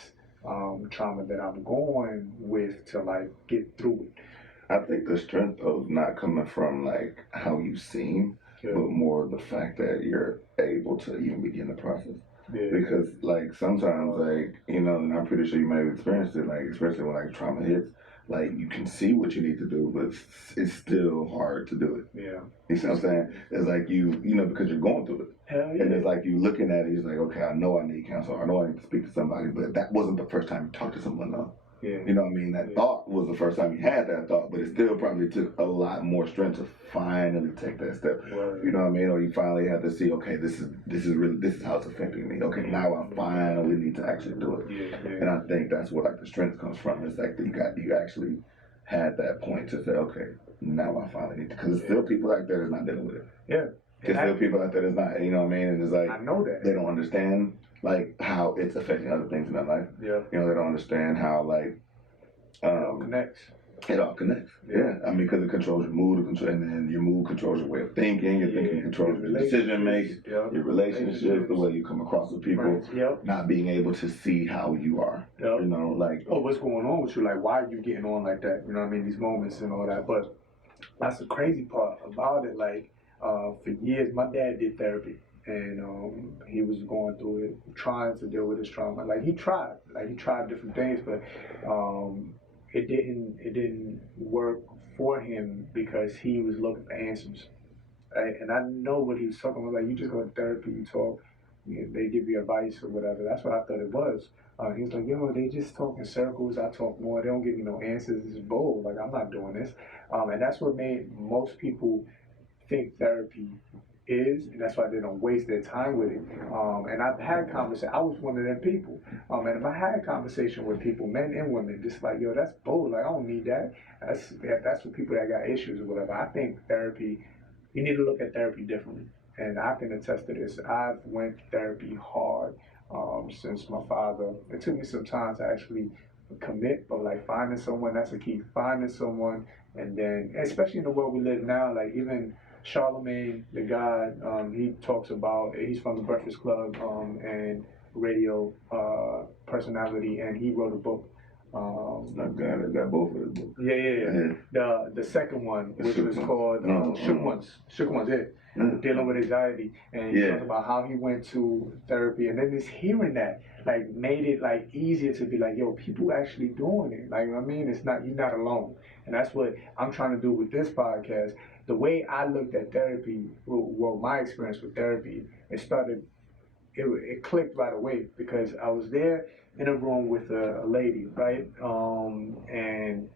trauma that I'm going with to like get through it. I think the strength of not coming from like how you seem, but more the fact that you're able to even begin the process. Yeah. Because like sometimes like, you know, and I'm pretty sure you may have experienced it, like especially when like trauma hits, like you can see what you need to do, but it's still hard to do it. Yeah. You see what I'm saying? It's like you know, because you're going through it. Hell yeah. And it's like you looking at it, it's like, okay, I know I need counsel, I know I need to speak to somebody, but that wasn't the first time you talked to someone though. Yeah. You know what I mean? That thought was the first time you had that thought, but it still probably took a lot more strength to finally take that step. Right. You know what I mean? Or you finally have to see, okay, this is how it's affecting me. Okay, now I finally need to actually do it. Yeah, yeah. And I think that's where like the strength comes from. It's like you actually had that point to say, okay, now I finally need to, because there's still people out there that's not dealing with it. Yeah. There's still people out there that's not, you know what I mean? And it's like, I know that. They don't understand like how it's affecting other things in their life. Yeah. You know, they don't understand how like it all connects. It all connects. Yeah. I mean, because it controls your mood, and then your mood controls your way of thinking. Your thinking controls your decision making, your relationships, the way you come across with people. Not being able to see how you are. You know, like, oh, what's going on with you? Like, why are you getting on like that? You know what I mean? These moments and all that. But that's the crazy part about it. Like, for years, my dad did therapy. And he was going through it, trying to deal with his trauma. Like he tried different things, but it didn't work for him because he was looking for answers. Right? And I know what he was talking about. Like, you just go to therapy, you talk, they give you advice or whatever. That's what I thought it was. He was like, yo, they just talk in circles. I talk more. They don't give me no answers. It's bold. Like, I'm not doing this. And that's what made most people think therapy is, and that's why they don't waste their time with it. And I've had conversation. I was one of them people. And if I had a conversation with people, men and women, just like, yo, that's bold. Like, I don't need that. That's for people that got issues or whatever. I think therapy, you need to look at therapy differently. And I can attest to this. I've went therapy hard since my father. It took me some time to actually commit, but like finding someone, that's the key. Finding someone, and then, especially in the world we live now, like even Charlemagne, the guy, he talks about, he's from the Breakfast Club and radio personality, and he wrote a book. That guy that got both of the books. Yeah. The second one, which was called Shook Ones. Shook Ones, dealing with anxiety, and he talks about how he went to therapy, and then just hearing that like made it like easier to be like, yo, people actually doing it. Like, I mean, it's not, you're not alone, and that's what I'm trying to do with this podcast. The way I looked at therapy, well, my experience with therapy, it clicked right away because I was there in a room with a lady, right? And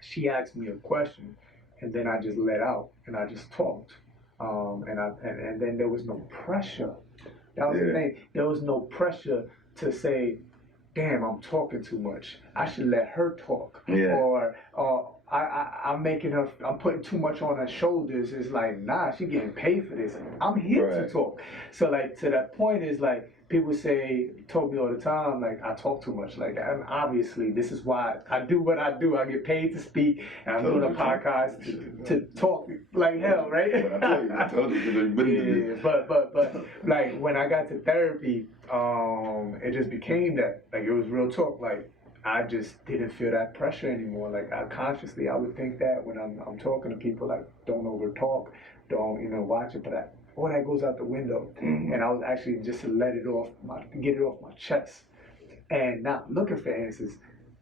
she asked me a question, and then I just let out and I just talked. And then there was no pressure. That was the thing. There was no pressure to say, damn, I'm talking too much. I should let her talk. Or I'm putting too much on her shoulders. It's like, nah, she getting paid for this. I'm here to talk. So like, to that point is like, people told me all the time, like, I talk too much. Like, and obviously, this is why I do what I do. I get paid to speak, and I'm doing a podcast to talk like hell, right? But I told you, yeah, but like when I got to therapy, it just became that. Like, it was real talk. Like, I just didn't feel that pressure anymore. Like, I would think that when I'm talking to people, like, don't over talk, don't watch it, but all that goes out the window. Mm-hmm. And I was actually just to get it off my chest, and not looking for answers.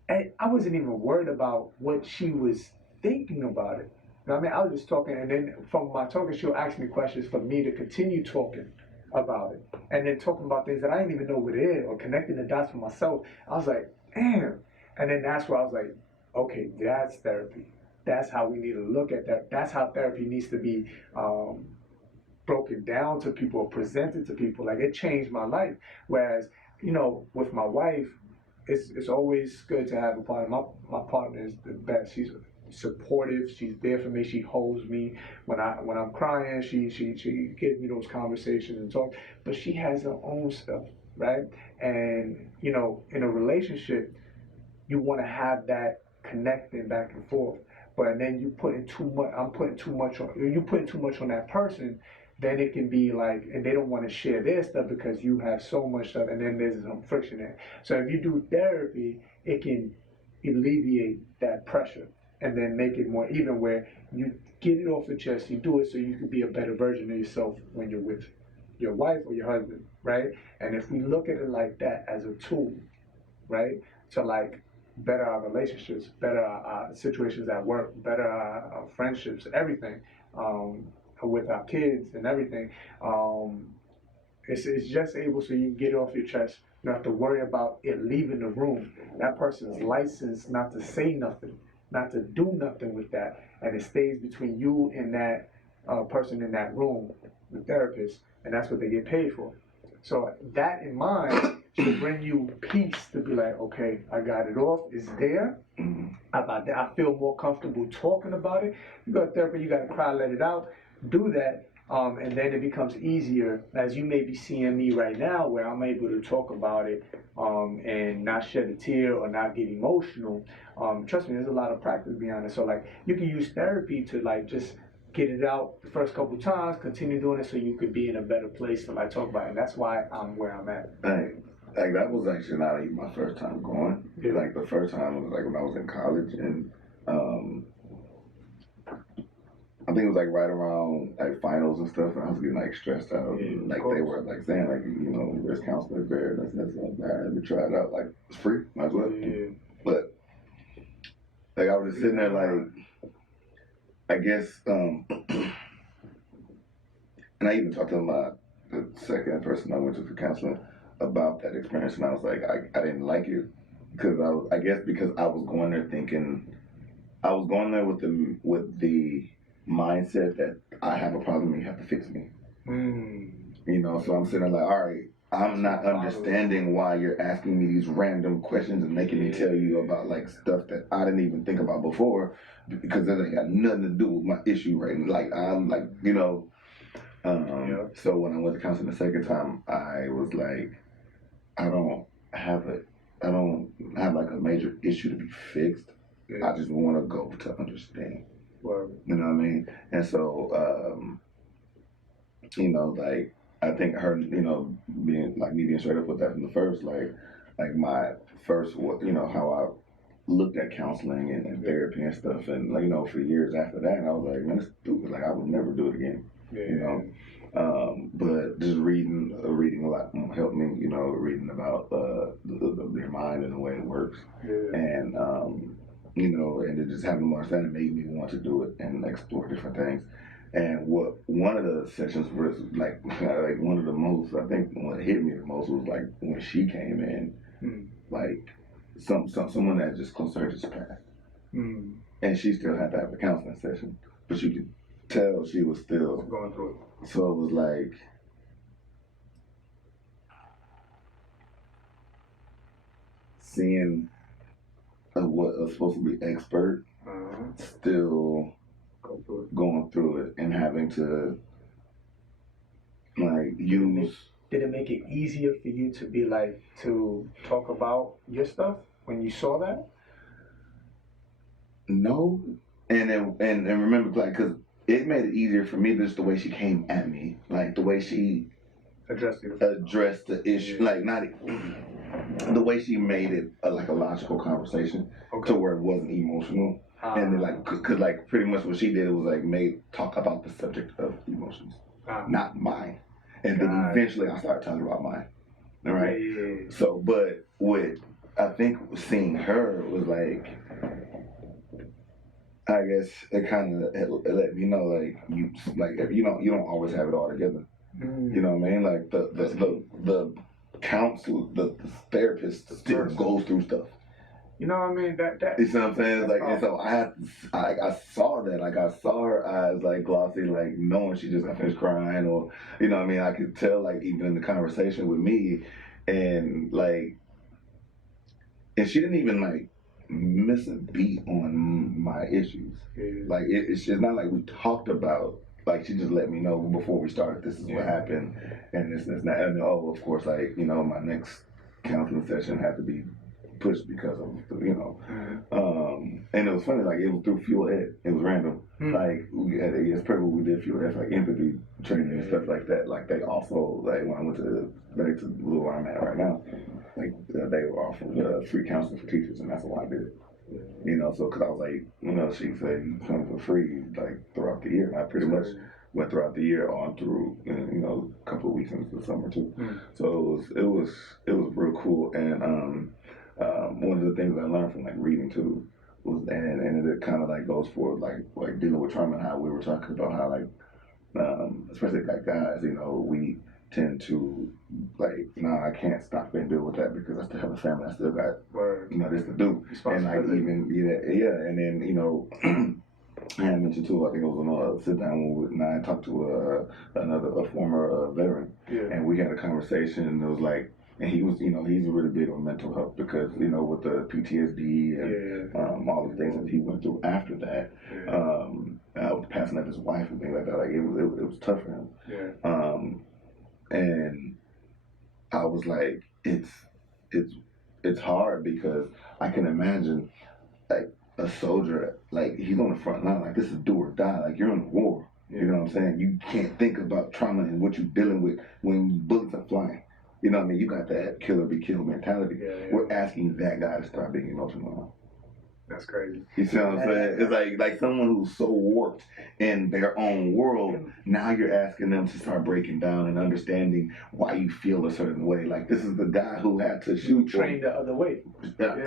And I wasn't even worried about what she was thinking about it. You know what I mean? I was just talking, and then from my talking, she'll ask me questions for me to continue talking about it, and then talking about things that I didn't even know what it is, or connecting the dots for myself. I was like, damn. And then that's where I was like, okay, that's therapy. That's how we need to look at that. That's how therapy needs to be broken down to people or presented to people. Like, it changed my life. Whereas, with my wife, it's always good to have a partner. My partner is the best. She's supportive. She's there for me. She holds me when I'm crying. She gives me those conversations and talk. But she has her own stuff, right? And in a relationship, you want to have that connecting back and forth. But then you putting too much. I'm putting too much on. You putting too much on that person. Then it can be like, and they don't want to share their stuff because you have so much stuff, and then there's some friction there. So if you do therapy, it can alleviate that pressure and then make it more even, where you get it off the chest. You do it so you can be a better version of yourself when you're with your wife or your husband, right? And if we look at it like that as a tool, right, to like better our relationships, better our situations at work, better our friendships, everything, with our kids and everything. It's just able so you can get it off your chest. You don't have to worry about it leaving the room. That person's licensed not to say nothing, not to do nothing with that, and it stays between you and that person in that room, the therapist, and that's what they get paid for. So that in mind should bring you peace to be like, okay, I got it off. It's there. I feel more comfortable talking about it. You go to therapy, you got to cry, let it out. Do that, and then it becomes easier, as you may be seeing me right now, where I'm able to talk about it and not shed a tear or not get emotional. Trust me, there's a lot of practice behind it. So like, you can use therapy to like just get it out the first couple times, continue doing it so you could be in a better place to like talk about it. And that's why I'm where I'm at. Like that was actually not even my first time going. Yeah. Like the first time was like when I was in college, and I think it was like right around like finals and stuff, and I was getting like stressed out. Yeah, like they were like saying like, there's counseling there, that's like, let me try it out. Like, it's free, might as well. Yeah. But like I was just sitting there like, I guess, and I even talked to the second person I went to for counseling about that experience, and I was like, I didn't like it because I guess because I was going there thinking, I was going there with the mindset that I have a problem, you have to fix me. So I'm sitting there like, all right, I'm not understanding why you're asking me these random questions and making me tell you about like stuff that I didn't even think about before, because that ain't got nothing to do with my issue right now. Like, I'm like, So when I went to counseling the second time, I was like, I don't have like a major issue to be fixed. Yeah. I just want to go to understand. Wow. You know what I mean? And so, like, I think her, being straight up with that from the first, like my first, how I looked at counseling and therapy and stuff, and for years after that, I was like, man, it's stupid. Like, I would never do it again. Yeah. But just reading a lot helped me, reading about your mind and the way it works. Yeah. And, and then just having more understanding made me want to do it and explore different things. And one of the sessions was like one of the most, I think what hit me the most was like when she came in, like someone that just close to her just passed. And she still had to have a counseling session, but you could tell she was still going through it. So it was like, seeing what was supposed to be expert still going through it and having to like use did it make it easier for you to be like, to talk about your stuff when you saw that? No, and remember, like, cause it made it easier for me just the way she came at me, like the way she addressed the issue, like not the way she made it like a logical conversation to where it wasn't emotional, and then like, cause like pretty much what she did was like talk about the subject of emotions, not mine, and then eventually I started talking about mine, all right. So, but what I think seeing her was like, I guess it kind of it let me know like you don't always have it all together. You know what I mean? Like the counsel, the therapist still goes through stuff. You know what I mean? That you see what I'm saying? Like, and so I saw that, like I saw her eyes like glossy, like knowing she just got finished crying, or you know what I mean? I could tell like even in the conversation with me, and like, and she didn't even like miss a beat on my issues. Like it's not like we talked about. Like she just let me know before we started, this is what happened, and this and that, and of course, like my next counseling session had to be pushed because of and it was funny, like it was through Fuel Ed, it was random. Like we at ESPRI, we did Fuel Ed, like empathy training and stuff like that. Like they also, like when I went back to the little where I'm at right now, like they were offering free counseling for teachers, and that's what I did. So because I was like, she said you come for free like throughout the year, and I pretty much went throughout the year on through, a couple of weeks into the summer too. So it was real cool, and one of the things I learned from like reading too was, and it kind of like goes for like dealing with trauma, and how we were talking about how like especially like guys, we tend to like, I can't stop and deal with that because I still have a family. I still got this to do, and like even and then I had mentioned too. I think it was on a sit down when I talked to a former veteran, and we had a conversation, and it was like. And he was, he's really big on mental health because, with the PTSD and all the things that he went through after that, passing up his wife and things like that, like it was tough for him. And I was like, it's hard because I can imagine like a soldier, like he's on the front line, like this is do or die, like you're in a war. You know what I'm saying? You can't think about trauma and what you're dealing with when bullets are flying. You know what I mean? You got that killer be killed mentality. We're asking that guy to start being emotional. That's crazy. You see what I'm saying? It's like someone who's so warped in their own world, now you're asking them to start breaking down and understanding why you feel a certain way. Like this is the guy who had to shoot train the other way.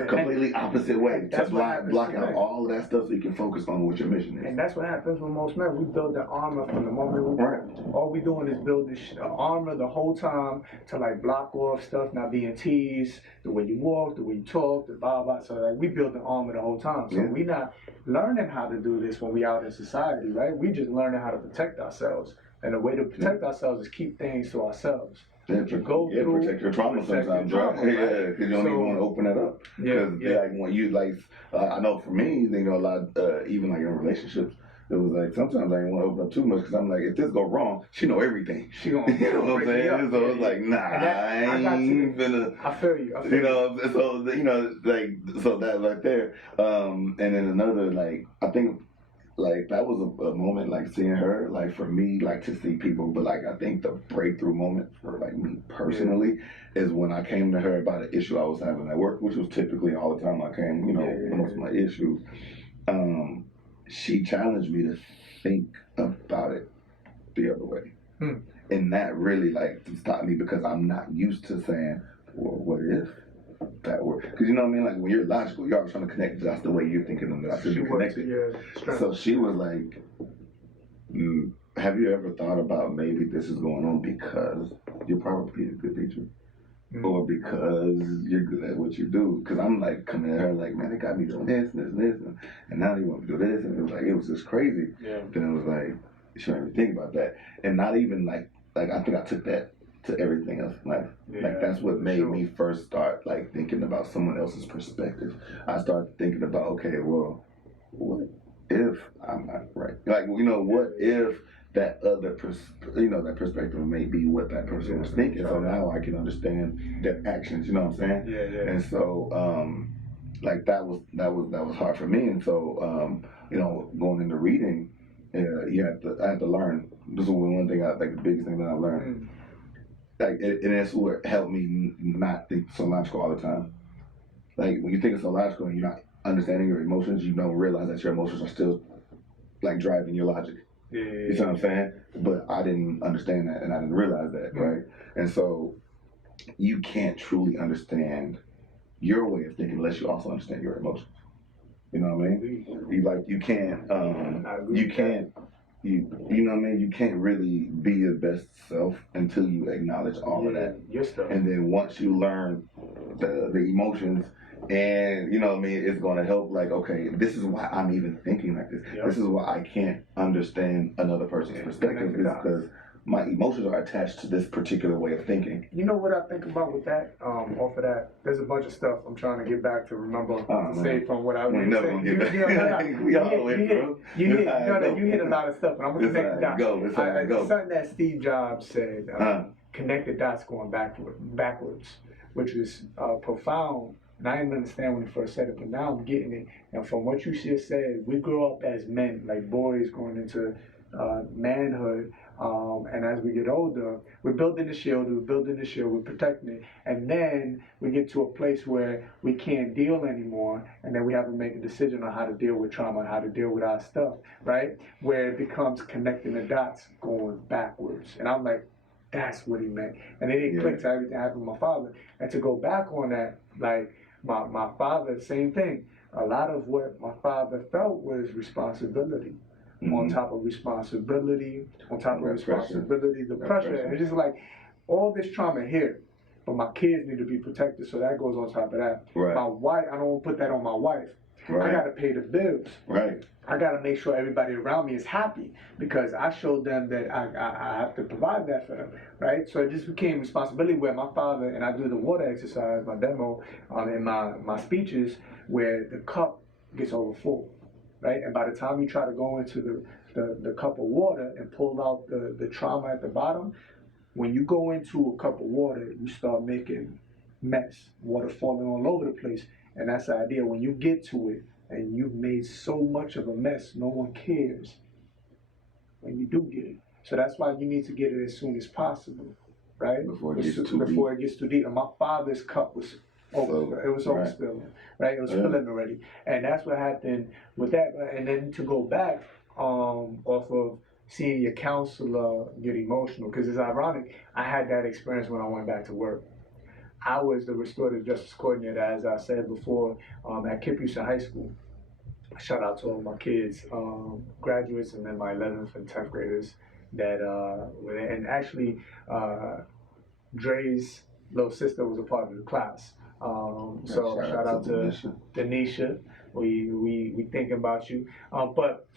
Completely opposite way. To block out all of that stuff so you can focus on what your mission is. And that's what happens with most men. We build the armor from the moment we all we doing is build this armor the whole time to like block off stuff not being teased, the way you walk, the way you talk, the blah blah. So like we build the armor the whole time. So we not learning how to do this when we out in society, right? We just learning how to protect ourselves. And the way to protect ourselves is keep things to ourselves. Protect your trauma sometimes, right? Because you don't even want to open that up. Because like when you I know for me, a lot, even like in relationships, it was like sometimes I didn't want to open up too much because I'm like, if this go wrong, she know everything. She gonna, you know what I'm saying? So it's like, nah, I ain't finna. I feel you. So so that right there. And then another I think. Like that was a moment like seeing her, like for me, like to see people, but like I think the breakthrough moment for like me personally is when I came to her about an issue I was having at work, which was typically all the time I came, most of my issues. She challenged me to think about it the other way. And that really stopped me because I'm not used to saying, well, what if that were, because you know what I mean, like when you're logical, you're always trying to connect. That's the way you're thinking of it. I should be connected. So she was like, have you ever thought about maybe this is going on because you're probably a good teacher, or because you're good at what you do? Because I'm like coming at her like, man, they got me doing this and this and now they want me to do this, and it was like it was just crazy. Then it was like you shouldn't even think about that, and not even like I think I took that to everything else in life. Like that's what made me first start like thinking about someone else's perspective. I started thinking about, okay, well, what if I'm not right? Like, what if that other that perspective may be what that person was thinking. So now I can understand their actions. You know what I'm saying? Yeah. And so like that was hard for me. And so going into reading, I had to learn. This is one thing like the biggest thing that I learned. Like and that's what helped me not think so logical all the time. Like when you think it's so logical and you're not understanding your emotions, you don't realize that your emotions are still like driving your logic. Yeah. You see what I'm saying? But I didn't understand that and I didn't realize that, right? And so you can't truly understand your way of thinking unless you also understand your emotions. You know what I mean? You can't you know what I mean? You can't really be your best self until you acknowledge all of that. Your stuff. And then once you learn the emotions, and you know what I mean, it's going to help. Like, okay, this is why I'm even thinking like this. Yep. This is why I can't understand another person's perspective, is because my emotions are attached to this particular way of thinking. You know what I think about with that? Off of that, there's a bunch of stuff I'm trying to get back to remember to say from what I was saying. You hit a lot of stuff, and I'm gonna connect the dots. Something that Steve Jobs said, connect the dots going backwards, which was profound. And I didn't understand when he first said it, but now I'm getting it. And from what you just said, we grow up as men, like boys going into manhood. And as we get older, we're building the shield, we're protecting it. And then we get to a place where we can't deal anymore. And then we have to make a decision on how to deal with trauma, how to deal with our stuff, right? Where it becomes connecting the dots going backwards. And I'm like, that's what he meant. And then it clicked to everything that happened with my father. And to go back on that, like my father, same thing. A lot of what my father felt was responsibility. On top of responsibility, the pressure. It's just like all this trauma here, but my kids need to be protected, so that goes on top of that. Right. My wife, I don't want to put that on my wife. Right. I got to pay the bills. Right. I got to make sure everybody around me is happy because I showed them that I have to provide that for them, right? So it just became responsibility where my father, and I do the water exercise, my demo, in my speeches, where the cup gets over full. Right, and by the time you try to go into the cup of water and pull out the trauma at the bottom, when you go into a cup of water, you start making mess, water falling all over the place, and that's the idea. When you get to it and you've made so much of a mess, no one cares when you do get it. So that's why you need to get it as soon as possible, right? Before it gets too deep. And my father's cup was over. It was overspilling, right? It was filling already. And that's what happened with that. And then to go back off of seeing your counselor get emotional, because it's ironic, I had that experience when I went back to work. I was the Restorative Justice Coordinator, as I said before, at Kip Houston High School. Shout out to all my kids, graduates, and then my 11th and 10th graders that and actually Dre's little sister was a part of the class. So shout out to Denisha. We think about you. But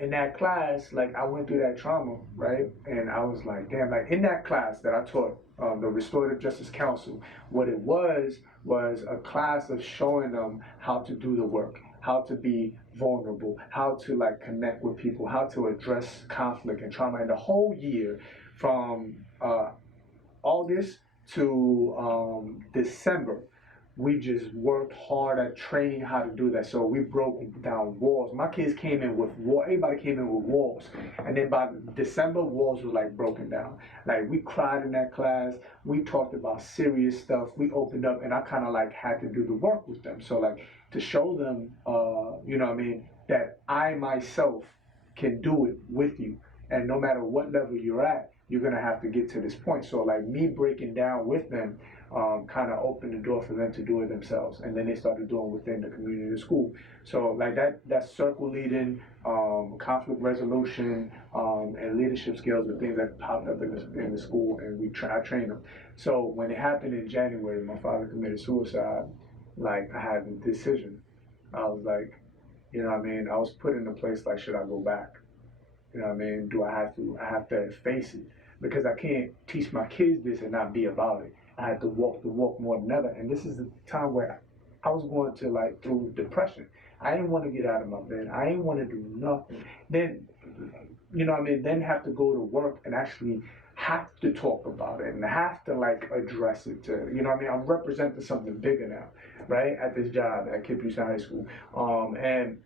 in that class, like I went through that trauma, right? And I was like, damn, like in that class that I taught, the Restorative Justice Council, what it was a class of showing them how to do the work, how to be vulnerable, how to like connect with people, how to address conflict and trauma. And the whole year from August to December, we just worked hard at training how to do that. So we broke down walls. My kids came in with walls. Everybody came in with walls. And then by December, walls was like broken down. Like we cried in that class. We talked about serious stuff. We opened up, and I kind of like had to do the work with them. So like to show them, you know what I mean, that I myself can do it with you. And no matter what level you're at, you're gonna have to get to this point. So like me breaking down with them kind of opened the door for them to do it themselves, and then they started doing within the community of school. So like that circle leading, conflict resolution, and leadership skills are things that popped up in the school, and I trained them. So when it happened in January, my father committed suicide. Like I had a decision. I was like, you know what I mean? I was put in a place like, should I go back? You know what I mean? Do I have to? I have to face it, because I can't teach my kids this and not be about it. I had to walk the walk more than ever. And this is the time where I was going to like through depression. I didn't want to get out of my bed. I didn't want to do nothing. Then you know what I mean, then have to go to work and actually have to talk about it and have to like address it to, you know what I mean, I'm representing something bigger now, right, at this job at Kip Houston High School. And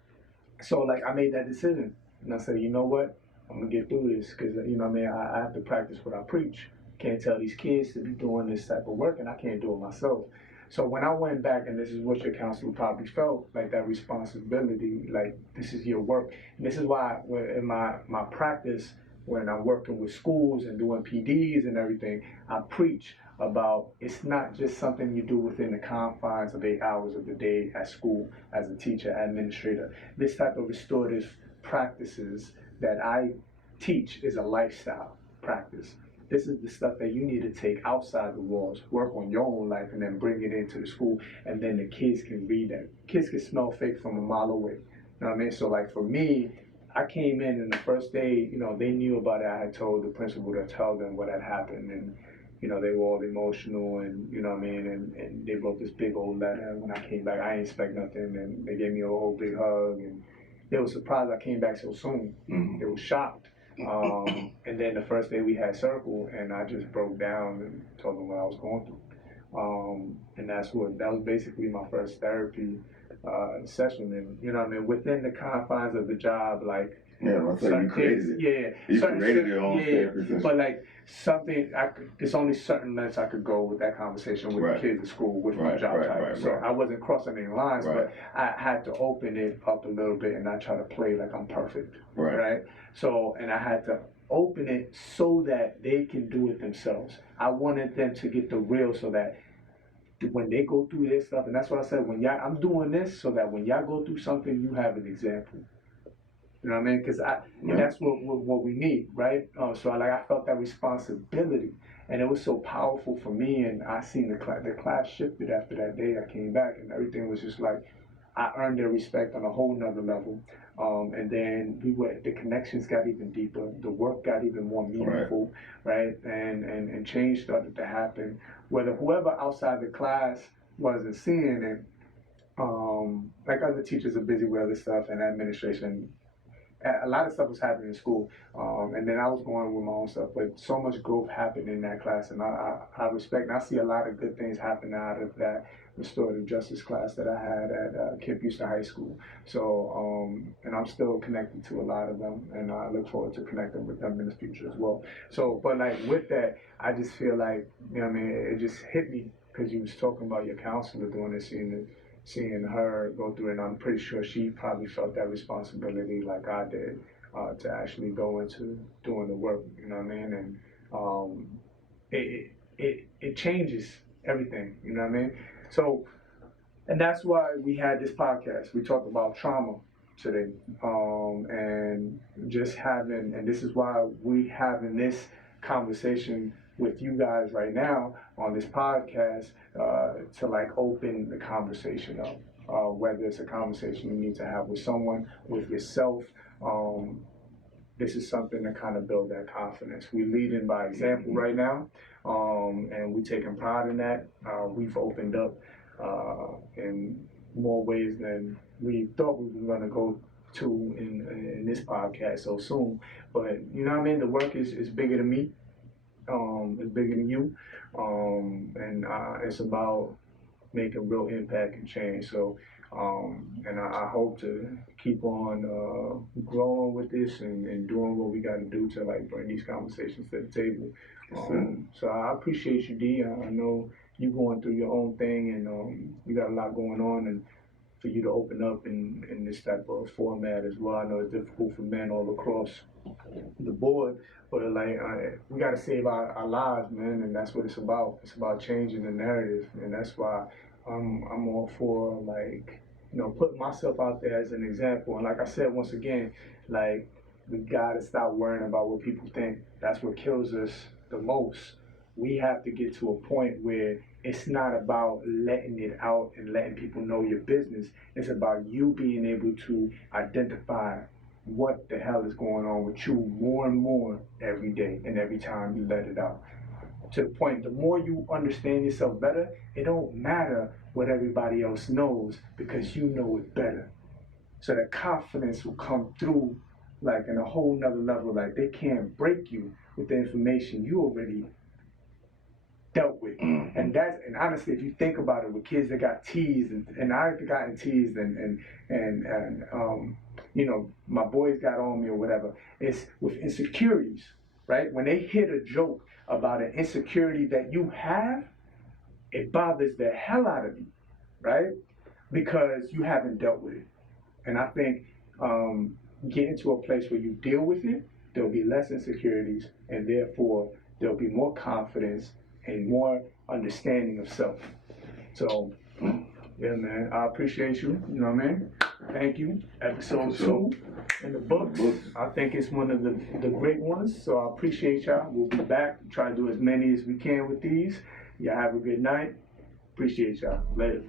so like I made that decision and I said, you know what, I'm gonna get through this because you know what I mean, I have to practice what I preach. Can't tell these kids to be doing this type of work and I can't do it myself. So when I went back, and this is what your counselor probably felt, like that responsibility, like this is your work. And this is why in my practice, when I'm working with schools and doing PDs and everything, I preach about it's not just something you do within the confines of 8 hours of the day at school as a teacher, administrator. This type of restorative practices that I teach is a lifestyle practice. This is the stuff that you need to take outside the walls, work on your own life, and then bring it into the school, and then the kids can read that. Kids can smell fake from a mile away. You know what I mean? So like for me, I came in and the first day, you know, they knew about it. I had told the principal to tell them what had happened, and you know, they were all emotional, and you know what I mean, and they wrote this big old letter. When I came back, I didn't expect nothing, and they gave me a whole big hug, and they were surprised I came back so soon. They were shocked. And then the first day we had circle, and I just broke down and told them what I was going through. And that was basically my first therapy session. And you know what I mean, within the confines of the job, like that's like you created it. You created your own therapy session. But like something, there's only certain lengths I could go with that conversation with the kids at school with my job title. So I wasn't crossing any lines, but I had to open it up a little bit and not try to play like I'm perfect, right? So, and I had to open it so that they can do it themselves. I wanted them to get the real so that when they go through their stuff, and that's what I said, when y'all, I'm doing this so that when y'all go through something, you have an example. You know what I mean? Because and that's what we need, right? So I felt that responsibility, and it was so powerful for me. And I seen the class shifted after that day. I came back, and everything was just like I earned their respect on a whole nother level. And then the connections got even deeper. The work got even more meaningful, right? And change started to happen. Whether whoever outside the class wasn't seeing it, like other teachers are busy with other stuff and administration. A lot of stuff was happening in school, and then I was going with my own stuff, but so much growth happened in that class, and I respect, and I see a lot of good things happen out of that Restorative Justice class that I had at Kip Houston High School. So, and I'm still connected to a lot of them, and I look forward to connecting with them in the future as well. So, but like with that, I just feel like, you know what I mean, it just hit me, because you was talking about your counselor doing this, seeing her go through it, and I'm pretty sure she probably felt that responsibility like I did, to actually go into doing the work, you know what I mean? And it changes everything, you know what I mean? So, and that's why we had this podcast. We talked about trauma today, and just having, and this is why we having this conversation with you guys right now on this podcast, to like open the conversation up, whether it's a conversation you need to have with someone, with yourself. This is something to kind of build that confidence. We leading by example right now, and we taking pride in that. We've opened up in more ways than we thought we were going to go to in this podcast so soon. But you know what I mean? The work is bigger than me. It's bigger than you, and it's about making real impact and change. So, and I hope to keep on growing with this and doing what we got to do to like bring these conversations to the table. So I appreciate you, D. I know you going through your own thing, and you got a lot going on, and for you to open up in this type of format as well. I know it's difficult for men all across the board, but like we got to save our lives, man, and that's what it's about. It's about changing the narrative, and that's why I'm all for like, you know, putting myself out there as an example. And like I said, once again, like we gotta stop worrying about what people think. That's what kills us the most. We have to get to a point where it's not about letting it out and letting people know your business. It's about you being able to identify what the hell is going on with you more and more every day and every time you let it out. To the point, the more you understand yourself better, it don't matter what everybody else knows because you know it better. So that confidence will come through like in a whole nother level. Like they can't break you with the information you already dealt with. And honestly, if you think about it, with kids that got teased, and I've gotten teased, and you know, my boys got on me or whatever, it's with insecurities, right? When they hit a joke about an insecurity that you have, it bothers the hell out of you, right? Because you haven't dealt with it. And I think getting to a place where you deal with it, there'll be less insecurities, and therefore there'll be more confidence and more understanding of self. So, yeah, man, I appreciate you. You know what I mean? Thank you. Episode 2 in the books. I think it's one of the great ones. So I appreciate y'all. We'll be back. Try to do as many as we can with these. Y'all have a good night. Appreciate y'all. Later.